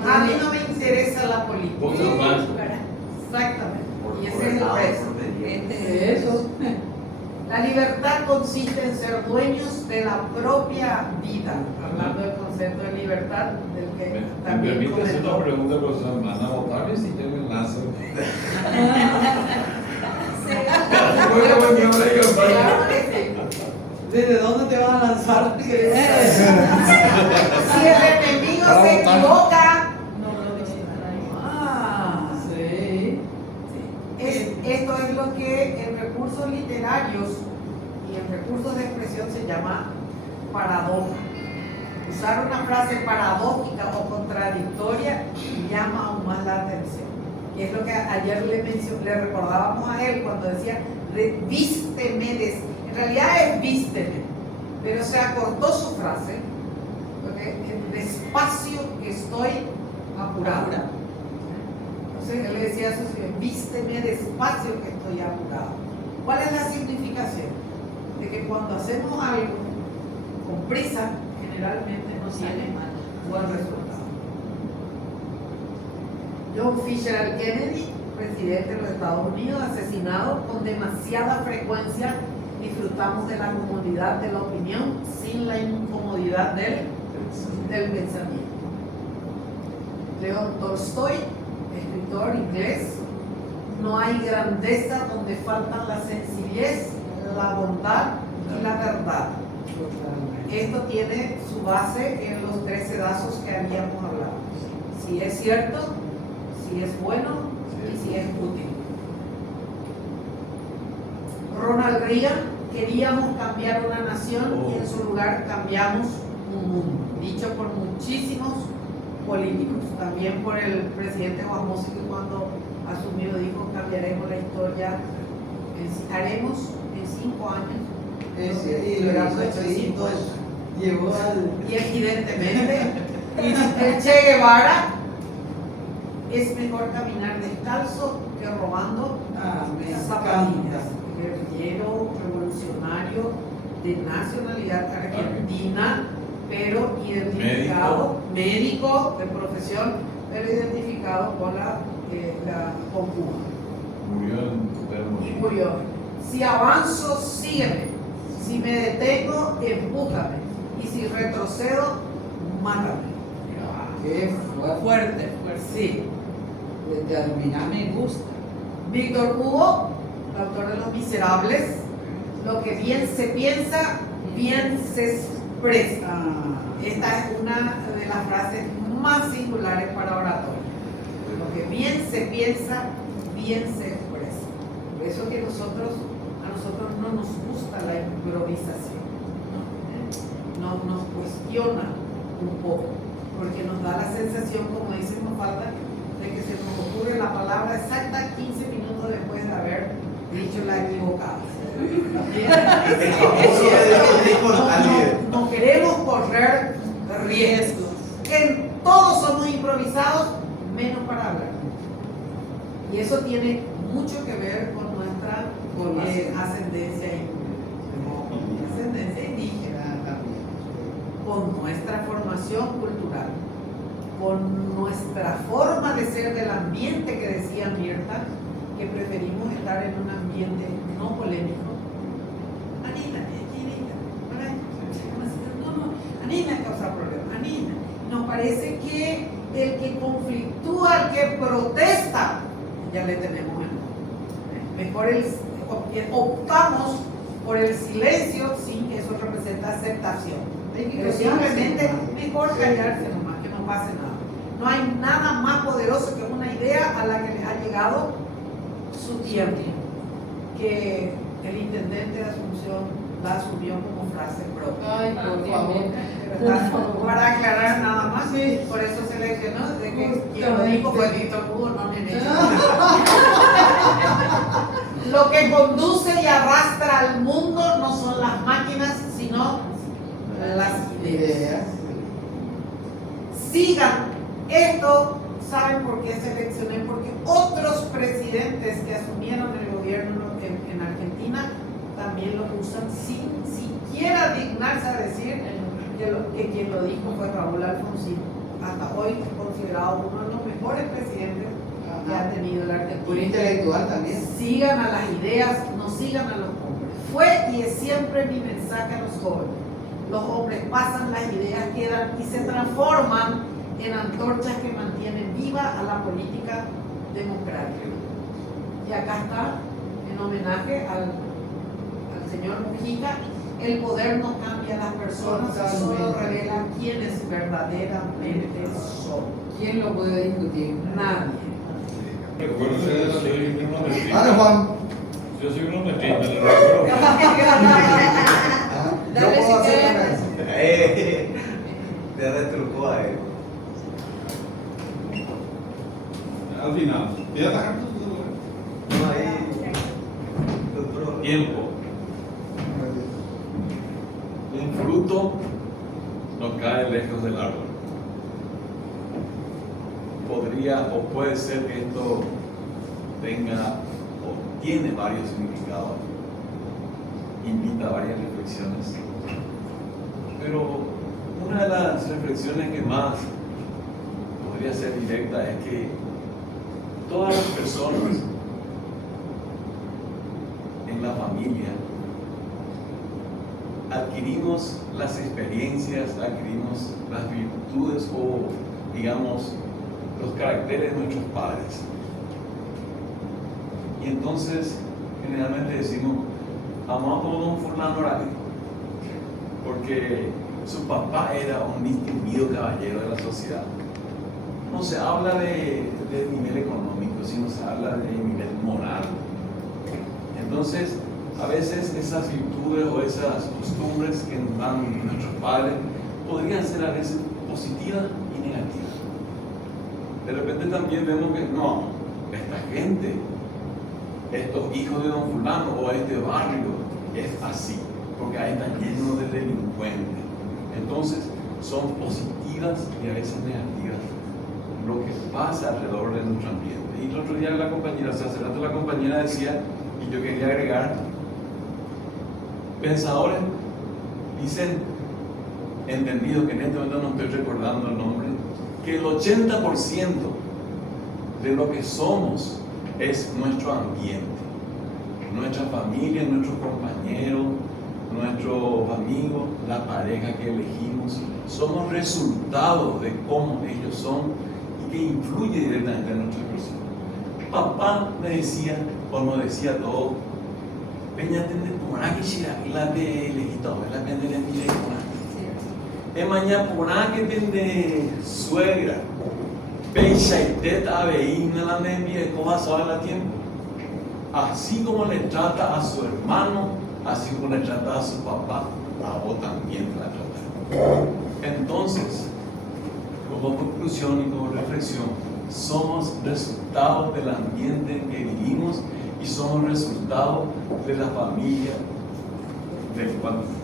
A mí no me interesa la política. Exactamente. Y ese es el precio. Eso. La libertad consiste en ser dueños de la propia vida. Hablando del concepto de libertad, del que ¿Me también permite hacer comentó. una pregunta, profesor? ¿Van a votar si yo me lanzo? Claro que sí. ¿Desde dónde te vas a lanzar? Si el enemigo se equivoca, Sí. esto es lo que en recursos literarios y en recursos de expresión se llama paradoja. Usar una frase paradójica o contradictoria llama aún más la atención. Y es lo que ayer le recordábamos a él cuando decía, vísteme, en realidad es vísteme, pero se acortó su frase, porque despacio que estoy apurado. Entonces él le decía a su señor, vísteme despacio que estoy apurado. ¿Cuál es la significación? De que cuando hacemos algo con prisa, generalmente no tiene buen resultado. John Fisher Kennedy, presidente de los Estados Unidos, asesinado con demasiada frecuencia, disfrutamos de la comodidad de la opinión sin la incomodidad del pensamiento. León Tolstoy, escritor inglés, no hay grandeza donde faltan la sencillez, la bondad y la verdad. Esto tiene su base en los 3 sedazos que habíamos hablado. Si es cierto, si es bueno y si es útil. Ronald Reagan, queríamos cambiar una nación y en su lugar cambiamos un mundo. Dicho por muchísimos políticos, también por el presidente Juan Mossi, que cuando asumió dijo cambiaremos la historia, haremos en 5 años. Y lo hizo así, llegó al... Y evidentemente, el Che Guevara, es mejor caminar descalzo que robando zapatillas. Guerrillero, revolucionario, de nacionalidad argentina, pero identificado, médico de profesión, pero identificado con con Cuba. Murió en Palermo. Y murió. Si avanzo, sígueme. Si me detengo, empújame. Y si retrocedo, mátame. Qué Fuerte, sí. determinar me gusta. Víctor Hugo, autor de Los Miserables, lo que bien se piensa, bien se expresa. Esta es una de las frases más singulares para oratoria. Lo que bien se piensa, bien se expresa. Por eso que a nosotros no nos gusta la improvisación. Nos cuestiona un poco, porque nos da la sensación, como dice Mafalda, de que se nos ocurre la palabra exacta 15 minutos después de haber dicho la equivocada. No queremos correr riesgos. En todos somos improvisados, menos para hablar. Y eso tiene mucho que ver con nuestra ascendencia indígena, con nuestra formación cultural, con nuestra forma de ser del ambiente que decía Mirta, que preferimos estar en un ambiente no polémico. Anina, Anina causa problemas, Anina. Nos parece que el que conflictúa, el que protesta, ya le tenemos en mejor optamos por el silencio sin que eso represente aceptación. Pero simplemente mejor callarse nomás, que no pase nada. No hay nada más poderoso que una idea a la que les ha llegado su tiempo, que el intendente de Asunción la asumió como frase propia. Ay, por favor. Para aclarar nada más, por eso seleccionó de que quien lo dijo fue Víctor Hugo, no Nene. Lo que conduce y arrastra al mundo no son las máquinas, sino las ideas. Sigan esto. ¿Saben por qué seleccioné? Porque otros presidentes que asumieron el gobierno en Argentina también lo usan sin siquiera dignarse a decir que quien lo dijo fue Raúl Alfonsín, hasta hoy considerado uno de los mejores presidentes que ha tenido la Argentina. Un intelectual también. Sigan a las ideas, no sigan a los hombres. Fue y es siempre mi mensaje a los jóvenes. Los hombres pasan, las ideas quedan y se transforman en antorchas que mantienen viva a la política democrática. Y acá está, en homenaje al señor Mujica, el poder no cambia a las personas, solo revela quiénes verdaderamente son. ¿Quién lo puede discutir? Nadie. Recuerdo que soy uno de Dale, Juan. Yo soy uno de me lo recuerdo. Yo puedo hacer también. Te retrucó a él. Al final, ya está. No hay Tiempo. Un fruto no cae lejos del árbol. Podría o puede ser que esto tenga o tiene varios significados, invita a varias reflexiones, pero una de las reflexiones que más podría ser directa es que todas las personas en la familia adquirimos las experiencias, adquirimos las virtudes o, digamos, los caracteres de nuestros padres. Y entonces, generalmente decimos, amamos a don fulano horario, porque su papá era un distinguido caballero de la sociedad. No se habla de nivel económico, sino se habla de nivel moral. Entonces, a veces esas virtudes o esas costumbres que nos dan nuestros padres podrían ser a veces positivas y negativas. De repente también vemos que no, esta gente, estos hijos de don fulano o este barrio es así, porque ahí está lleno de delincuentes. Entonces son positivas y a veces negativas lo que pasa alrededor de nuestro ambiente. Y el otro día la compañera, o sea, hace rato la compañera decía, y yo quería agregar, pensadores dicen, entendido que en este momento no estoy recordando el nombre, que el 80% de lo que somos es nuestro ambiente, nuestra familia, nuestros compañeros, nuestros amigos, la pareja que elegimos, somos resultados de cómo ellos son y que influye directamente en nuestra persona. Papá me decía, o nos decía todo, peña tende por que shira la de lejito, la pende de mi de mañana por que tende suegra, pecha y teta veína la de mi cosas sola la tiempo. Así como le trata a su hermano, así como le trata a su papá, a vos también te la trata. Entonces, como conclusión y como reflexión, somos resultados del ambiente en que vivimos y somos resultados de la familia del cual vivimos.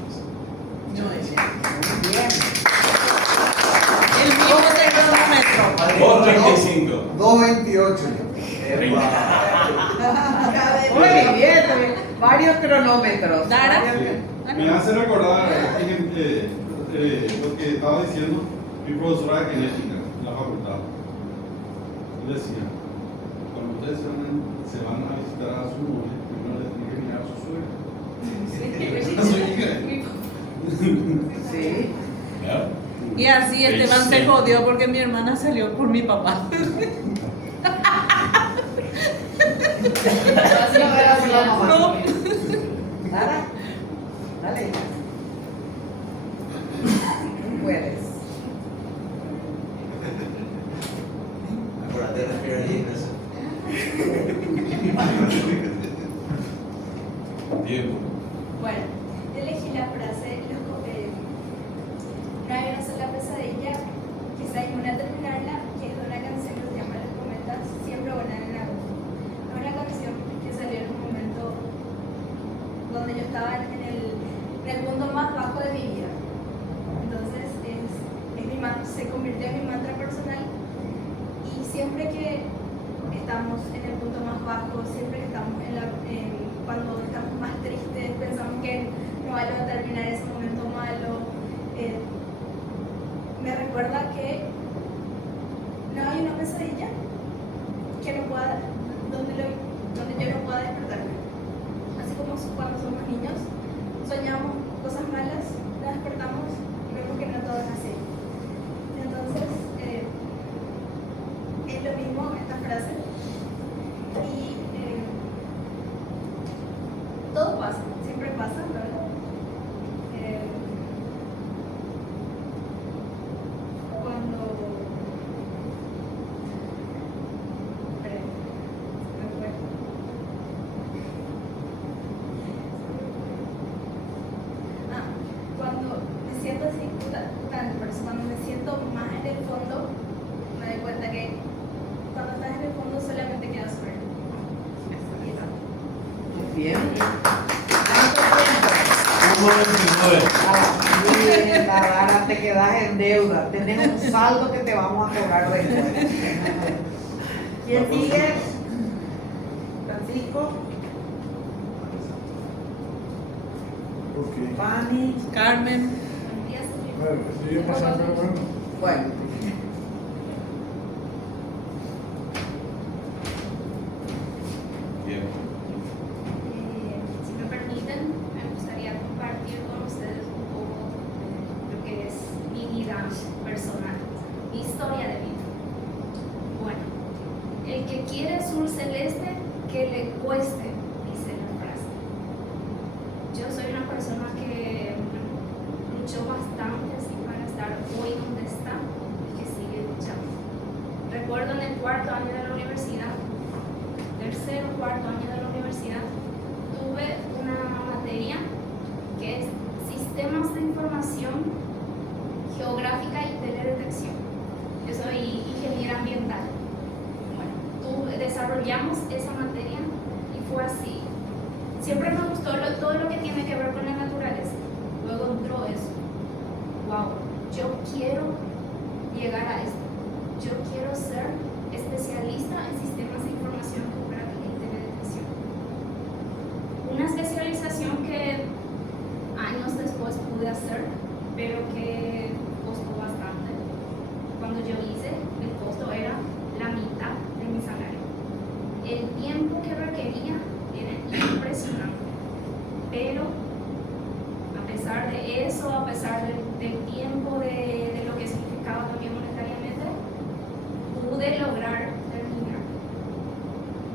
El mismo cronómetro. 2:35. 2:28. Muy bien, varios cronómetros. Dara. Me hace recordar lo que estaba diciendo mi profesora de genética en la facultad. Él decía, cuando ustedes se van a visitar a su novia, primero les tienen que mirar a su suegra. Sí. Y así Esteban se jodió porque mi hermana salió por mi papá. Así no era por la mamá. No. Dara, dale. Tú puedes. Acuérdate de respirar ahí, Ignacio. Tiempo. Bueno, yo elegí la frase, no hay una sola pesadilla, quizá hay una terminarla, que es de una canción que se llama Los cometas, siempre volan en la luz. Es una canción que salió en un momento donde yo estaba en el punto más bajo de mi vida. Entonces se convirtió en mi mantra personal, y siempre que estamos en el punto más bajo, siempre que estamos cuando estamos más tristes, pensamos que no va a terminar ese momento malo, me recuerda que no hay una pesadilla que no pueda, donde yo no pueda despertarme. Así como cuando somos niños, soñamos cosas malas, nos despertamos y vemos que no todo es así. Entonces, es lo mismo esta frase. Y todo pasa, siempre pasa, ¿verdad? Cuando me fue. Cuando me siento así, cuando me siento más en el fondo, me doy cuenta que cuando estás en el fondo solamente queda suerte. Bien. Bien, Dara, te quedas en deuda. Tenés un saldo que te vamos a cobrar después. ¿Quién sigue? Francisco. Fanny. Carmen. Bueno. Tiempo. Si me permiten, me gustaría compartir con ustedes un poco lo que es mi vida personal, mi historia de vida. Bueno, el que quiere azul celeste, que le cueste, dice la frase. Yo soy una persona que luchó bastante así para estar hoy donde está y que sigue luchando. Recuerdo en el cuarto año de la universidad, tercero o cuarto año de la universidad, tuve una materia que es Sistemas de Información Geográfica y Teledetección. Yo soy ingeniera ambiental. Bueno, desarrollamos esa materia y fue así. Siempre me gustó todo lo que tiene que ver con la naturaleza. Luego entró eso. Wow, yo quiero llegar a esto. Yo quiero ser especialista en sistemas de información geográfica y teledetección. Una especialización que años después pude hacer, pero que costó bastante. Cuando yo hice, el costo era la mitad de mi salario. El tiempo que requería era impresionante, pero a pesar de eso, a pesar del tiempo, de lo que significaba también monetariamente, pude lograr terminar.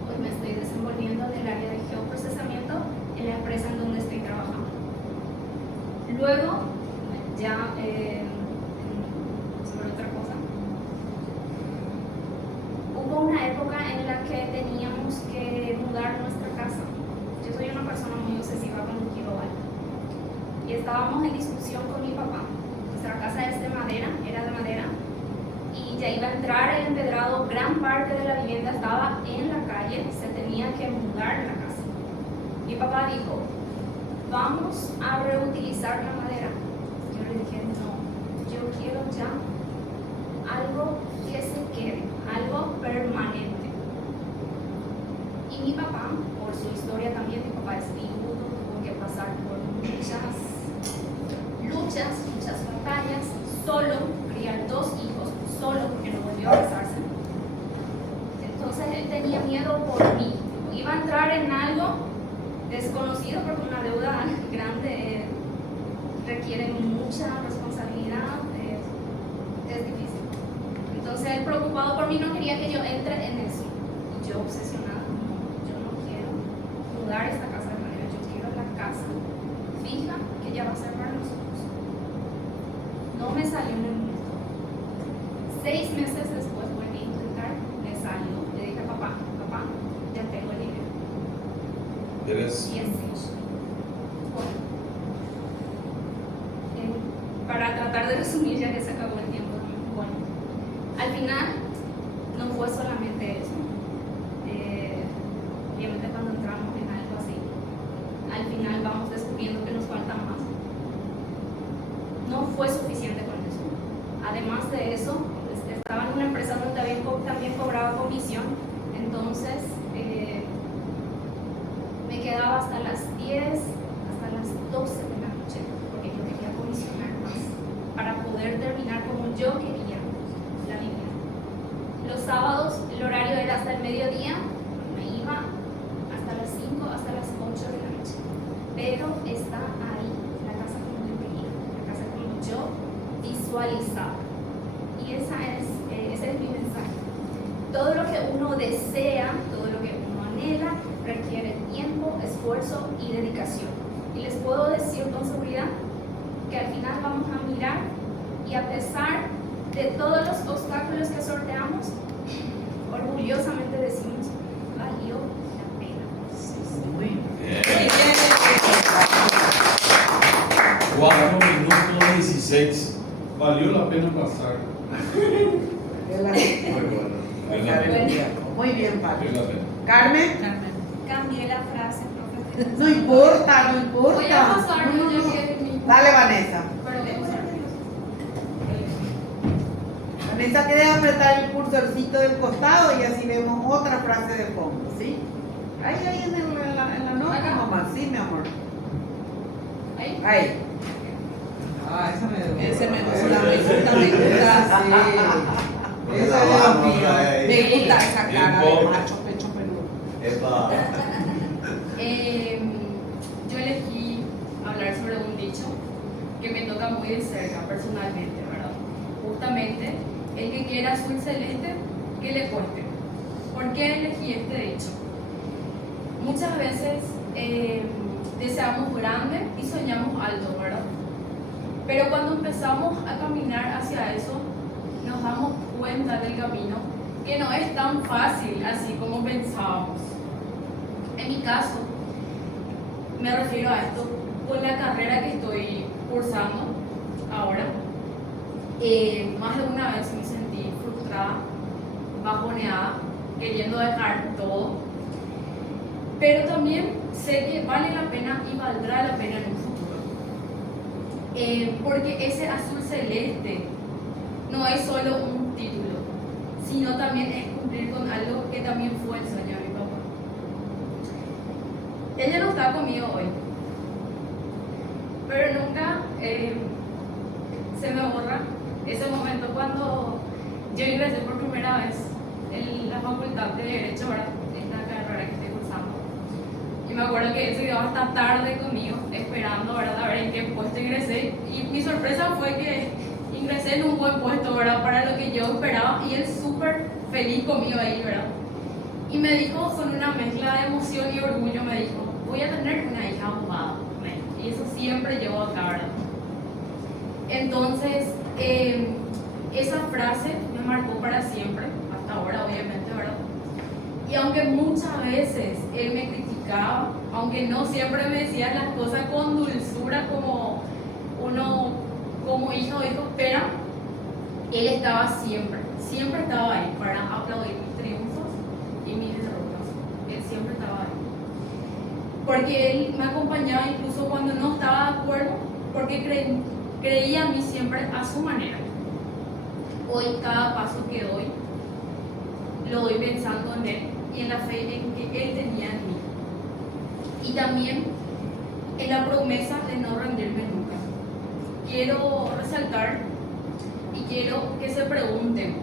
Hoy me estoy desenvolviendo en el área de geoprocesamiento en la empresa en donde estoy trabajando. Luego, ya sobre otra cosa, hubo una época en la que teníamos que mudar nuestra casa. Yo soy una persona muy obsesiva con el kilo alto. Y estábamos en discusión con mi papá. Nuestra casa es de madera, era de madera, y ya iba a entrar el empedrado. Gran parte de la vivienda estaba en la calle, se tenía que mudar la casa. Mi papá dijo, vamos a reutilizar la madera. Yo le dije, no, yo quiero ya algo que se quede, algo permanente. Y mi papá, por su historia también, mi papá es viudo, tuvo que pasar por muchas luchas, muchas batallas, solo, criar 2 hijos, solo porque no volvió a casarse. Entonces él tenía miedo por mí. Iba a entrar en algo desconocido porque una deuda grande requiere mucha responsabilidad, es difícil. Entonces él preocupado por mí no quería que yo entre en eso. Y yo obsesionada, yo no quiero mudar esta casa de manera, yo quiero la casa fija que ya va a ser para nosotros. No me salió en el momento. 6 meses después volví a intentar, me salió. Le dije a papá, ya tengo el dinero. ¿Eres? 10 Bueno, para tratar de resumir, ya que se acabó el tiempo, bueno, al final no fue solamente eso. Obviamente cuando entramos en algo así, al final vamos descubriendo que nos falta más. No fue suficiente con eso. Además de eso, estaba en una empresa donde también cobraba comisión, entonces me quedaba hasta las 10, hasta las 12 de la noche, porque yo quería comisionar más para poder terminar como yo quería la vivienda. Los sábados el horario era hasta el mediodía, me iba hasta las 5, hasta las 8 de la noche, pero está ahí, la casa como yo quería, la casa como yo visualizaba. Y ese es mi mensaje. Todo lo que uno desea, todo lo que uno anhela, requiere tiempo, esfuerzo y dedicación. Y les puedo decir con seguridad que al final vamos a mirar y a pesar de todos los obstáculos que sorteamos, orgullosamente decimos, valió la pena. Muy Bien. 4 minutos 16. Valió la pena pasar. Muy bueno. Bien la pena. Muy bien, Valió Pablo. la pena. Carmen, Cambié la frase, profe. no importa, no importa. Voy a pasar, No, no, yo no. que mi... Dale, Vanessa. Pero voy a pasar. Vanessa, ¿quieres apretar el cursorcito del costado y así vemos otra frase de fondo, ¿sí? Ahí en la nota, Acá. mamá, sí, mi amor. Ahí. Ahí. Ah, esa me Ese me gusta. gusta, me gusta, me gusta. Sí. Esa es la mía. Me gusta esa cara de Bien, macho pecho peludo. Epa. Yo elegí hablar sobre un dicho que me toca muy de cerca personalmente, ¿verdad? Justamente, el que quiera azul celeste, que le cueste. ¿Por qué elegí este dicho? Muchas veces deseamos grande y soñamos alto, ¿verdad? Pero cuando empezamos a caminar hacia eso, nos damos cuenta del camino que no es tan fácil así como pensábamos. En mi caso, me refiero a esto con la carrera que estoy cursando ahora. Más de una vez me sentí frustrada, bajoneada, queriendo dejar todo. Pero también sé que vale la pena y valdrá la pena en un futuro. Porque ese azul celeste no es solo un título, sino también es cumplir con algo que también fue el sueño de mi papá. Ella no está conmigo hoy, pero nunca se me borra ese momento cuando yo ingresé por primera vez en la facultad de Derecho, ¿verdad? Esta carrera que estoy cursando. Y me acuerdo que él se quedó hasta tarde conmigo, esperando, ¿verdad? A ver en qué puesto ingresé. Y mi sorpresa fue que ingresé en un buen puesto, ¿verdad? Para lo que yo esperaba. Y él súper feliz conmigo ahí, ¿verdad? Y me dijo, con una mezcla de emoción y orgullo, me dijo, voy a tener una hija abogada. Y eso siempre llevo acá, ¿verdad? Entonces, esa frase me marcó para siempre, hasta ahora obviamente, ¿verdad? Y aunque muchas veces él me criticaba, aunque no siempre me decía las cosas con dulzura como uno, como hijo o hijo espera, él estaba siempre estaba ahí para aplaudir mis triunfos y mis derrotas. Él siempre estaba ahí. Porque él me acompañaba incluso cuando no estaba de acuerdo, porque creía a mí siempre a su manera. Hoy cada paso que doy, lo doy pensando en él y en la fe en que Él tenía en mí. Y también en la promesa de no rendirme nunca. Quiero resaltar y quiero que se pregunten,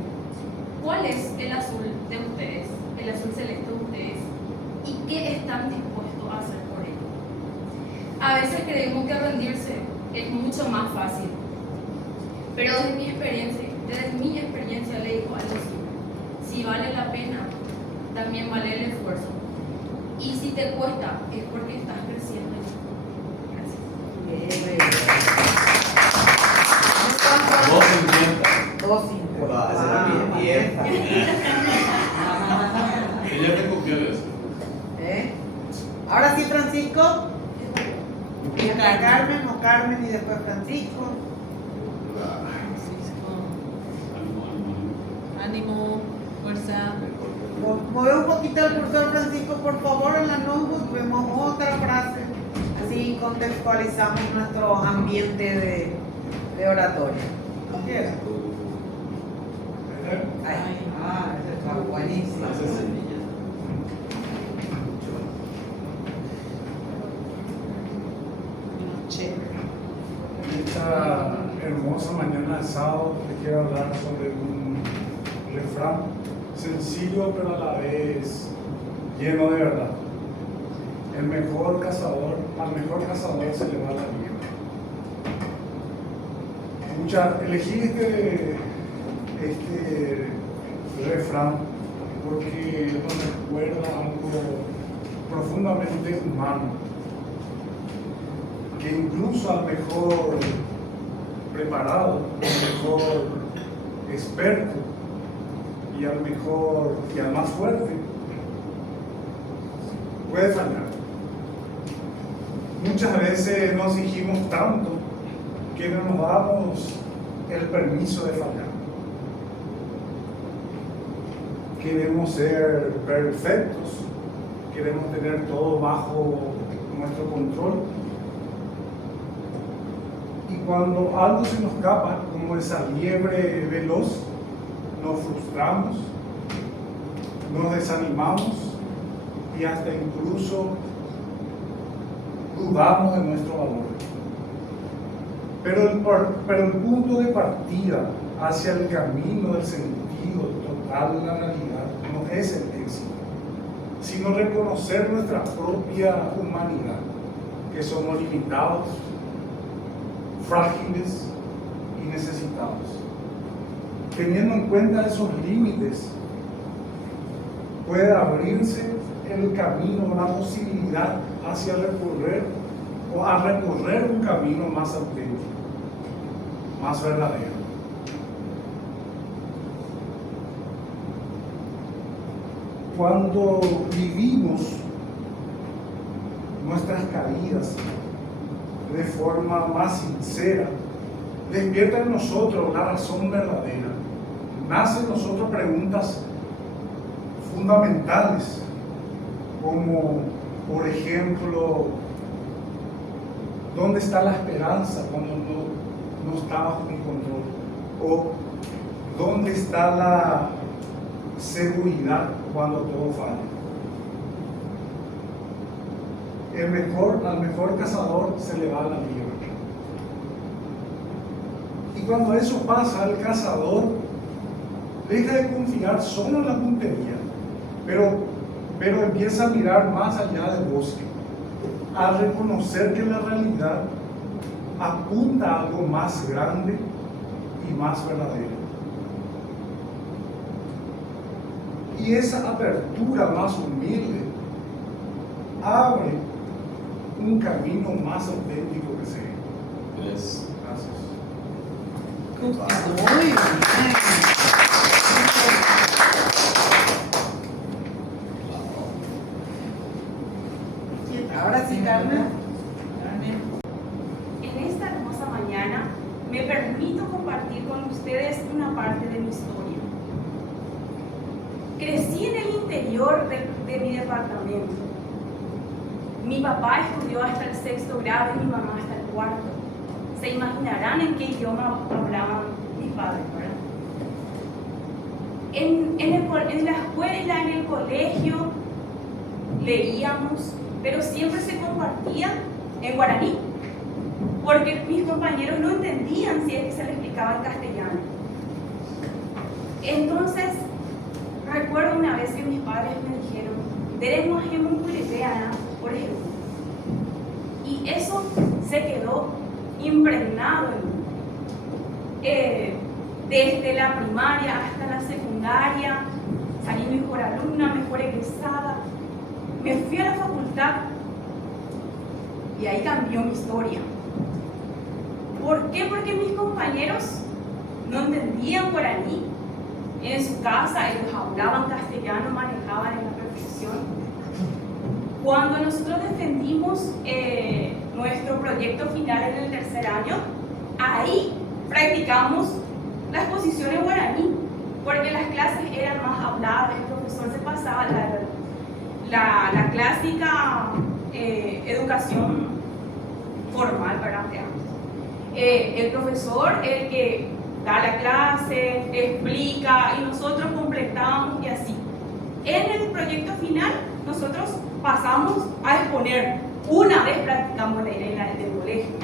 ¿cuál es el azul de ustedes, el azul celeste de ustedes? ¿Y qué están dispuestos a hacer por él? A veces creemos que rendirse es mucho más fácil, pero desde mi experiencia le digo algo así: si vale la pena, también vale el esfuerzo. Y si te cuesta, es porque estás creciendo. Gracias. 250. 250. Va, ese era bien. Ella te copió de eso. ¿Eh? Ahora sí, Francisco. Y acá Carmen o Carmen y después Francisco. Ánimo, fuerza. Mueve un poquito el cursor, Francisco, por favor, en la notebook. Vemos otra frase. Así contextualizamos nuestro ambiente de oratoria. ¿Qué era? Ahí. Ah, ese está buenísimo. Esa es sencilla. En esta hermosa mañana de sábado te quiero hablar sobre un refrán sencillo pero a la vez lleno de verdad. Al mejor cazador se le va la vida. Elegí este refrán porque nos recuerda algo profundamente humano, que incluso al mejor preparado, al mejor experto y al más fuerte puede fallar. Muchas veces nos exigimos tanto que no nos damos el permiso de fallar. Queremos ser perfectos, queremos tener todo bajo nuestro control. Y cuando algo se nos escapa, como esa liebre veloz, nos frustramos, nos desanimamos y hasta incluso dudamos de nuestro valor. Pero el punto de partida hacia el camino del sentido total de la realidad no es el éxito, sino reconocer nuestra propia humanidad, que somos limitados, frágiles y necesitados. Teniendo en cuenta esos límites, puede abrirse el camino, la posibilidad hacia recorrer un camino más auténtico, más verdadero. Cuando vivimos nuestras caídas de forma más sincera, despierta en nosotros la razón verdadera. Nacen en nosotros preguntas fundamentales, como por ejemplo, ¿dónde está la esperanza cuando no está bajo mi control? ¿O dónde está la seguridad cuando todo falla? Al mejor cazador se le va la liebre. Y cuando eso pasa, el cazador deja de confiar solo en la puntería, pero empieza a mirar más allá del bosque, a reconocer que la realidad apunta a algo más grande y más verdadero. Y esa apertura más humilde abre un camino más auténtico que seguir. Yes. Gracias. Muy bien. Ahora sí, Carmen. En esta hermosa mañana me permito compartir con ustedes una parte de mi historia. Crecí en el interior de mi departamento. Mi papá estudió hasta el 6º grado y mi mamá hasta el 4º. Se imaginarán en qué idioma hablaban mis padres, ¿verdad? En la escuela, en el colegio, leíamos, pero siempre se compartía en guaraní, porque mis compañeros no entendían si es que se les explicaba en castellano. Entonces, recuerdo una vez que mis padres me dijeron, "Debemos ir un culipeana, por ejemplo". Y eso se quedó impregnado en mí. Desde la primaria hasta la secundaria, salí mejor alumna, mejor egresada. Me fui a la facultad y ahí cambió mi historia. ¿Por qué? Porque mis compañeros no entendían guaraní. En su casa ellos hablaban castellano, manejaban en la perfección. Cuando nosotros defendimos nuestro proyecto final en el tercer año, ahí practicamos la exposición en guaraní, porque las clases eran más habladas, el profesor se pasaba la clásica educación formal, ¿verdad? El profesor, el que da la clase, explica y nosotros completábamos y así. En el proyecto final, nosotros pasamos a exponer. Una vez practicamos en el colegio.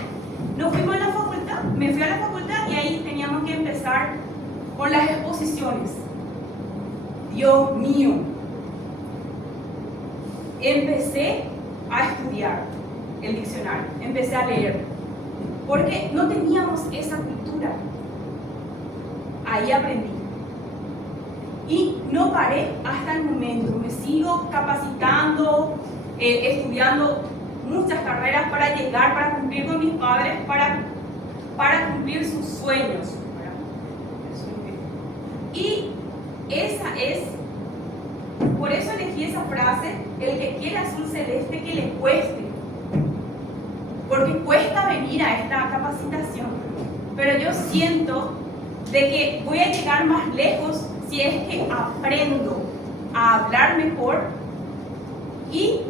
Nos fuimos a la facultad, me fui a la facultad y ahí teníamos que empezar con las exposiciones. Dios mío. Empecé a estudiar el diccionario, empecé a leer, porque no teníamos esa cultura. Ahí aprendí. Y no paré hasta el momento, me sigo capacitando, estudiando muchas carreras para llegar, para cumplir con mis padres, para cumplir sus sueños. Y esa es, por eso elegí esa frase, el que quiere azul celeste que le cueste, porque cuesta venir a esta capacitación, pero yo siento de que voy a llegar más lejos si es que aprendo a hablar mejor y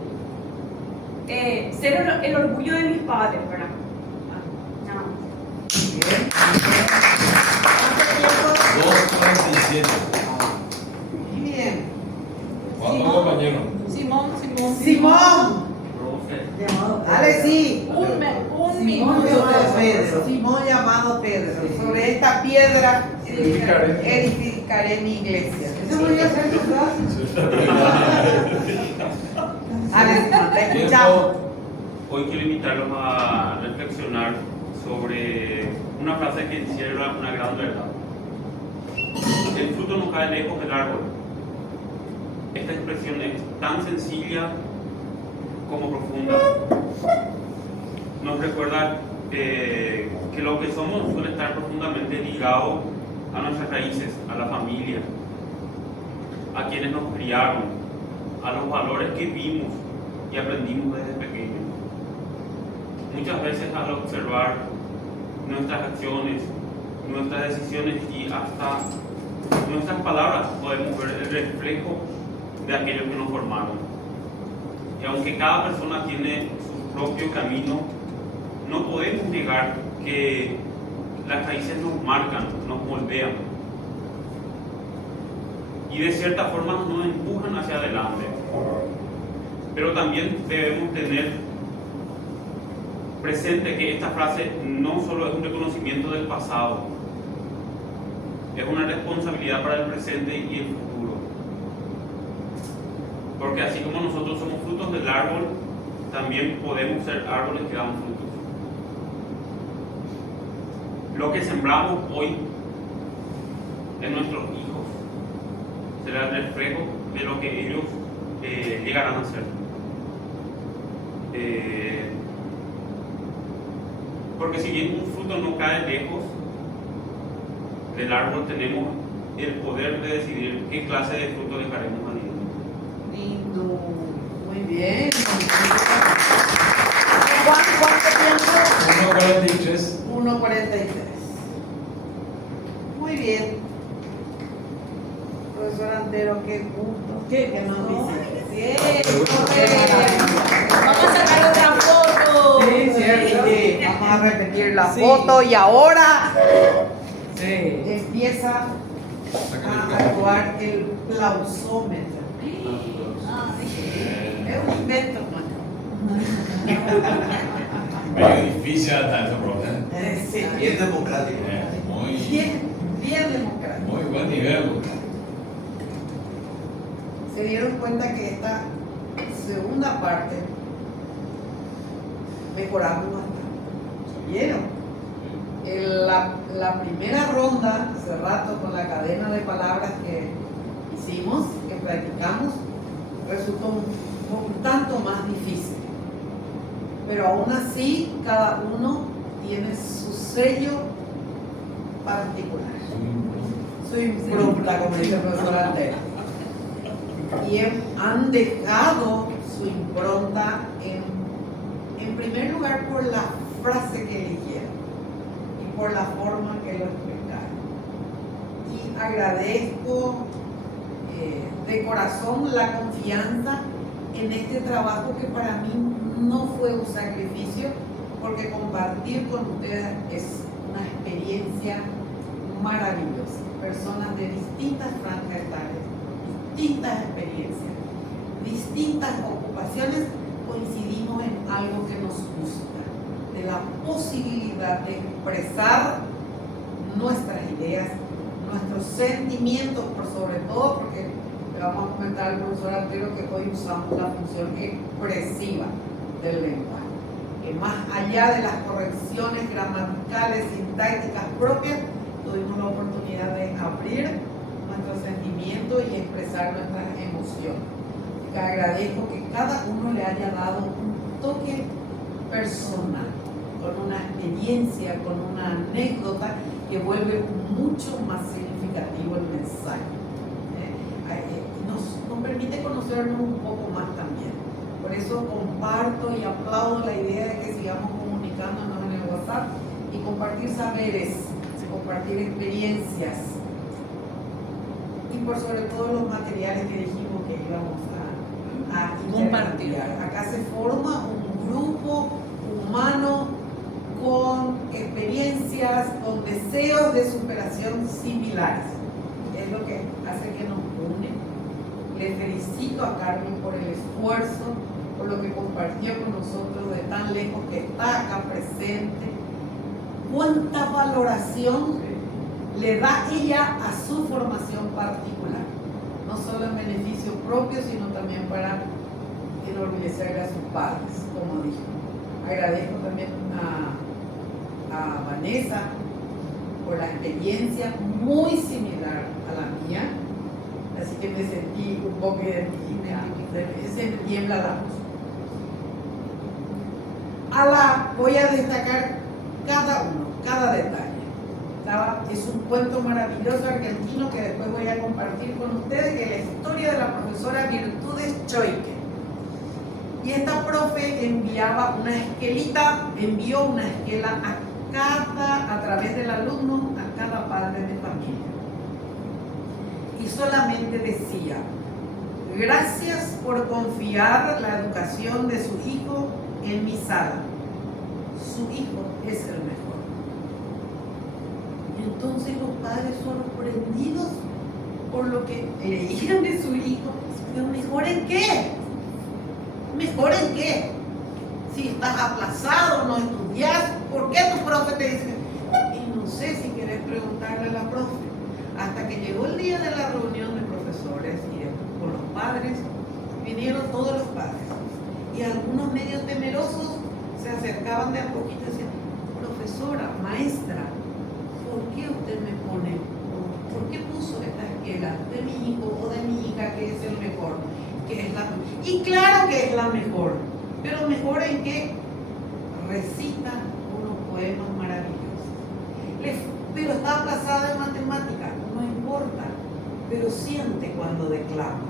ser el orgullo de mis padres, ¿verdad? Nada más. Bien. 2:47. Muy bien. ¿Cuántos compañeros? Simón. Dale, sí. Un Simón minuto. llamado Pedro. Simón llamado Pedro. Sobre esta piedra edificaré mi iglesia. Eso voy a hacer tu frase. Simón, te escuchamos. Hoy quiero invitarlos a reflexionar sobre una frase que encierra una gran verdad. El fruto no cae lejos del árbol. Esta expresión es tan sencilla como profunda. Nos recuerda que lo que somos suele estar profundamente ligado a nuestras raíces, a la familia, a quienes nos criaron, a los valores que vimos y aprendimos desde pequeños. Muchas veces al observar nuestras acciones, nuestras decisiones y hasta nuestras palabras podemos ver el reflejo de aquellos que nos formaron. Y aunque cada persona tiene su propio camino, no podemos negar que las raíces nos marcan, nos moldean y de cierta forma nos empujan hacia adelante. Pero también debemos tener presente que esta frase no solo es un reconocimiento del pasado, es una responsabilidad para el presente y el futuro. Porque así como nosotros somos frutos del árbol, también podemos ser árboles que dan frutos. Lo que sembramos hoy en nuestros hijos será el reflejo de lo que ellos llegarán a ser. Porque si bien un fruto no cae lejos del árbol, tenemos el poder de decidir qué clase de fruto dejaremos al mundo. Lindo. Muy bien. ¿Cuánto tiempo? 1:43. 1:43. Muy bien. Profesor Antero, qué gusto. ¿Qué nos dice? Bien. Vamos a sacar otra foto. Sí, cierto. Sí, vamos a repetir la foto y ahora empieza a actuar el plausómetro. Es un invento, Medio difícil hasta eso, profesor. Sí. Bien democrático. Bien democrático. Muy buen nivel. Se dieron cuenta que esta segunda parte mejoramos bastante. ¿Vieron? La primera ronda, hace rato, con la cadena de palabras que hicimos, que practicamos, resultó un tanto más difícil. Pero aún así, cada uno tiene su sello particular, su impronta, como dice el profesor Altero. Y han dejado su impronta en primer lugar por la frase que eligieron y por la forma que lo explicaron. Y agradezco de corazón la confianza en este trabajo que para mí no fue un sacrificio, porque compartir con ustedes es una experiencia maravillosa. Personas de distintas franjas etarias, distintas experiencias, distintas ocupaciones, coincidimos en algo que nos gusta, de la posibilidad de expresar nuestras ideas, nuestros sentimientos, por sobre todo, porque le vamos a comentar al profesor Altero que hoy usamos la función expresiva del lenguaje, que más allá de las correcciones gramaticales, sintácticas propias, tuvimos la oportunidad de abrir nuestros sentimientos y expresar nuestras emociones. Que agradezco que cada uno le haya dado un toque personal, con una experiencia, con una anécdota que vuelve mucho más significativo el mensaje. Nos permite conocernos un poco más también. Por eso comparto y aplaudo la idea de que sigamos comunicándonos en el WhatsApp y compartir saberes, compartir experiencias y por sobre todo los materiales que dijimos que íbamos a compartir. Acá se forma un grupo humano con experiencias, con deseos de superación similares. Es lo que hace que nos une. Le felicito a Carmen por el esfuerzo, por lo que compartió con nosotros de tan lejos, que está acá presente. Cuánta valoración le da ella a su formación particular, no solo en beneficio propio, sino también para enorgullecer a sus padres, como dijo. Agradezco también a Vanessa por la experiencia muy similar a la mía, así que me sentí un poco se me tiembla la voz. Voy a destacar cada detalle. Es un cuento maravilloso argentino que después voy a compartir con ustedes, que es la historia de la profesora Virtudes Choique. Y esta profe envió una esquela a través del alumno a cada padre de familia. Y solamente decía: gracias por confiar la educación de su hijo en mi sala. Su hijo es el mejor. Y entonces los padres sorprendidos por lo que leían de su hijo. ¿Pero mejor en qué? ¿Mejor en qué? Si estás aplazado, no estudias, ¿por qué tu profe te dice? Y no sé si querés preguntarle a la profe. Hasta que llegó el día de la reunión de profesores y con los padres, vinieron todos los padres. Y algunos medio temerosos se acercaban de a poquito y decían: profesora, maestra, ¿por qué usted me pone? ¿Por qué puso esta esquela de mi hijo o de mi hija que es el mejor? Y claro que es la mejor, pero mejor en que recita unos poemas maravillosos. Pero está aplazada en matemática, no importa, pero siente cuando declama.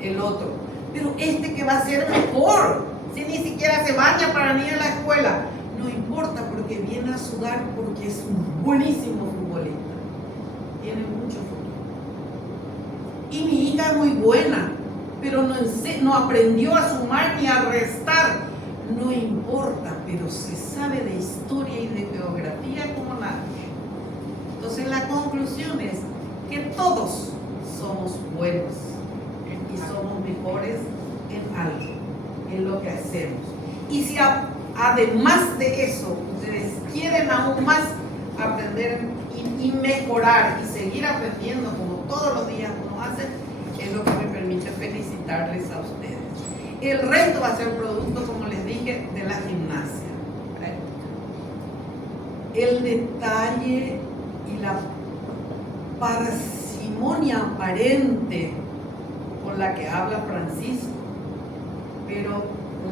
El otro, pero este que va a ser mejor, si ni siquiera se baña para ir a la escuela, no importa, porque viene a sudar, porque es un buenísimo futbolista, tiene mucho futuro. Y mi hija es muy buena, pero no aprendió a sumar ni a restar. No importa, pero se sabe de historia y de geografía como nadie. Entonces la conclusión es que todos somos buenos y somos mejores en algo, en lo que hacemos. Y si además de eso ustedes quieren aún más aprender y mejorar y seguir aprendiendo como todos los días uno hace, es lo que me permite felicitarles a ustedes. El resto va a ser producto, como les dije, de la gimnasia. El detalle y la parsimonia aparente con la que habla Francisco, pero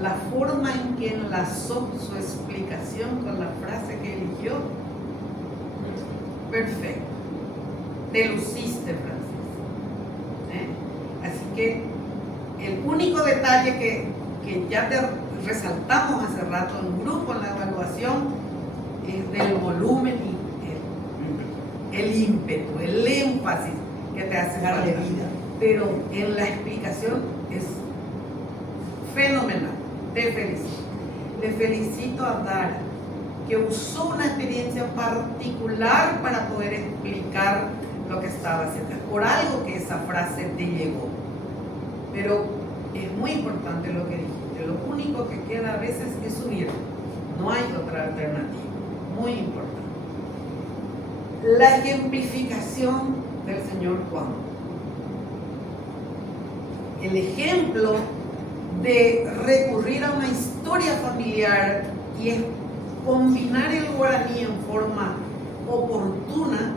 la forma en que enlazó su explicación con la frase que eligió, perfecto. Te luciste, Francisco. Así que el único detalle que ya te resaltamos hace rato en grupo en la evaluación es del volumen y el ímpetu, el énfasis que te hace falta. Pero en la explicación es fenomenal. Te felicito. Le felicito a Dara, que usó una experiencia particular para poder explicar lo que estaba haciendo. Por algo que esa frase te llegó. Pero es muy importante lo que dijiste. Lo único que queda a veces es subir. No hay otra alternativa. Muy importante. La ejemplificación del señor Juan. El ejemplo de recurrir a una historia familiar y combinar el guaraní en forma oportuna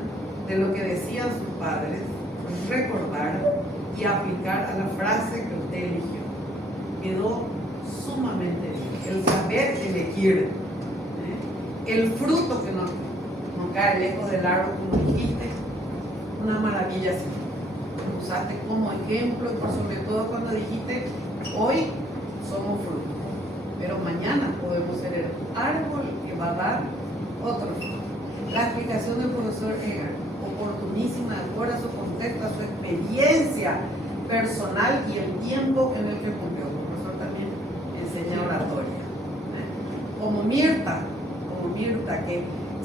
de lo que decían sus padres, pues recordar y aplicar a la frase que usted eligió. Quedó sumamente bien. El saber elegir, el fruto que nos cae lejos del árbol, como dijiste, una maravilla así. Lo usaste como ejemplo, por sobre todo cuando dijiste, hoy somos fruto, pero mañana podemos ser el árbol que va a dar otro fruto. La explicación del profesor Egar, oportunísima, de acuerdo a su contexto, a su experiencia personal y el tiempo en el que cumplió. El profesor también enseña oratoria. Como Mirta, que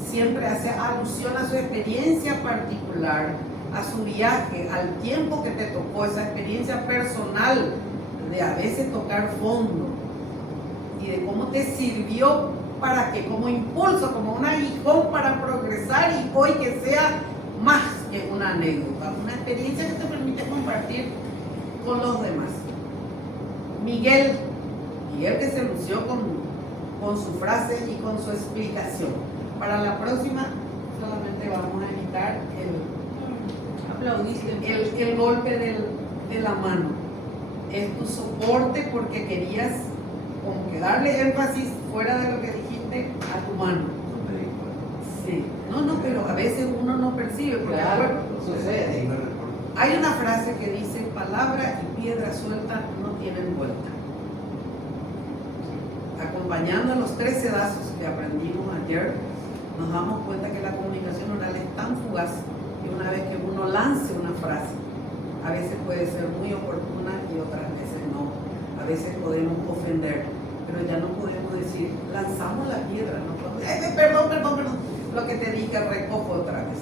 siempre hace alusión a su experiencia particular, a su viaje, al tiempo que te tocó, esa experiencia personal de a veces tocar fondo y de cómo te sirvió para que como impulso, como un aguijón para progresar y hoy que sea más que una anécdota, una experiencia que te permite compartir con los demás. Miguel que se lució con su frase y con su explicación. Para la próxima solamente vamos a evitar el golpe de la mano. Es tu soporte porque querías como que darle énfasis fuera de lo que dijiste a tu mano. Sí. No, pero a veces uno no percibe. Porque claro, sucede. Hay una frase que dice: palabra y piedra suelta no tienen vuelta. Acompañando a los 3 sedazos que aprendimos ayer, nos damos cuenta que la comunicación oral es tan fugaz que una vez que uno lance una frase, a veces puede ser muy oportuna y otras veces no. A veces podemos ofender, pero ya no podemos decir, lanzamos la piedra, no podemos decir, perdón, lo que te dije, recojo otra vez.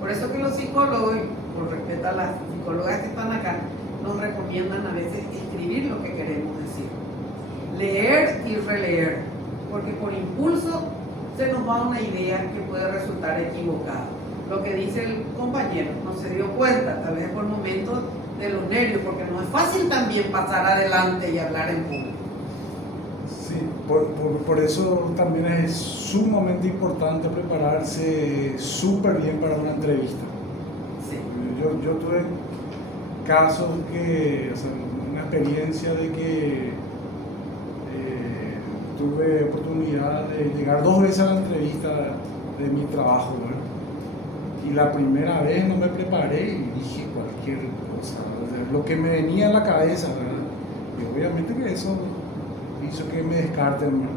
Por eso que los psicólogos, por respeto a las psicólogas que están acá, nos recomiendan a veces escribir lo que queremos decir. Leer y releer, porque por impulso se nos va una idea que puede resultar equivocada. Lo que dice el compañero, no se dio cuenta, tal vez por momentos de los nervios, porque no es fácil también pasar adelante y hablar en público. Sí, por eso también es sumamente importante prepararse súper bien para una entrevista. Sí. Yo tuve casos que, o sea, una experiencia de que tuve oportunidad de llegar 2 veces a la entrevista de mi trabajo, ¿verdad? Y la primera vez no me preparé y dije cualquier cosa, lo que me venía en la cabeza, ¿verdad? Y obviamente que eso hizo que me descarten, ¿verdad?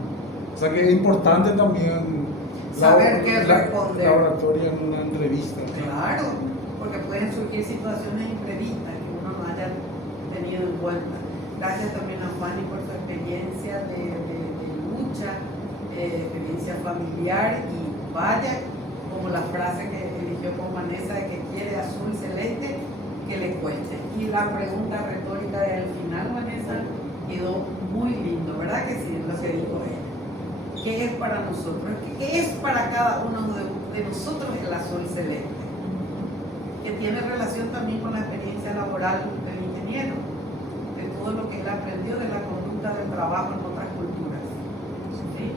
O sea que es importante también saber qué responder. La oratoria en una entrevista. Claro, porque pueden surgir situaciones imprevistas que uno no haya tenido en cuenta. Gracias también a Fanny por su experiencia de lucha, experiencia familiar, y vaya como la frase que eligió con Vanessa de que quiere azul celeste, que le cueste. Y la pregunta retórica del final, Vanessa, quedó muy lindo, ¿verdad que sí? Lo que dijo ella. ¿Qué es para nosotros? ¿Qué es para cada uno de nosotros el azul celeste? Que tiene relación también con la experiencia laboral del ingeniero, de todo lo que él aprendió de la conducta del trabajo en otras culturas. ¿Sí?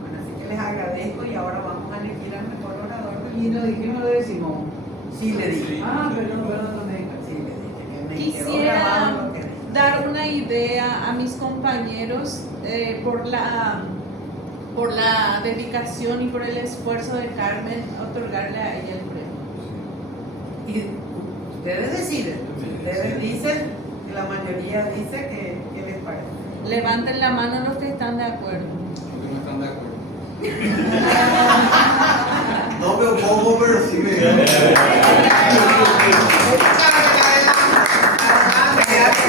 Bueno, así que les agradezco y ahora vamos a elegir al mejor orador del Y no dijimos lo de Simón. Sí, le dije. Ah, perdón, no me digas. Sí, le dije que me quedó Quisiera grabado lo que dije. dar una idea a mis compañeros por la dedicación y por el esfuerzo de Carmen, otorgarle a ella el premio. Y ustedes deciden. Ustedes dicen, y la mayoría dice que les parece. Levanten la mano los que están de acuerdo. Los que no están de acuerdo. No me opongo, pero sí me.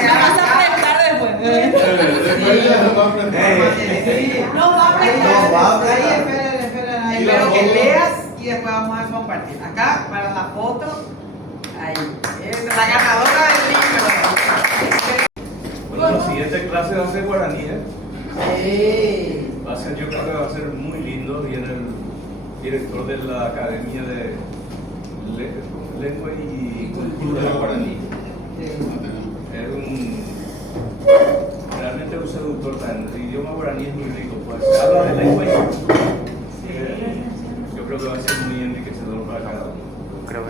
La vas a apretar después. Después ya no va a aprender. No va a aprender. No va a aprender. Ahí, esperen ahí. Espero que leas y después vamos a compartir. Acá, para la foto, ahí. Esa es la ganadora del libro. Bueno, la siguiente clase va a ser guaraní, ¿eh? Sí. Va a ser, yo creo que va a ser muy lindo. Viene el director de la Academia de Lengua y Cultura de Guaraní. Es realmente un seductor también. El idioma guaraní es muy rico, pues se habla de lengua y yo creo que va a ser muy enriquecedor para cada uno.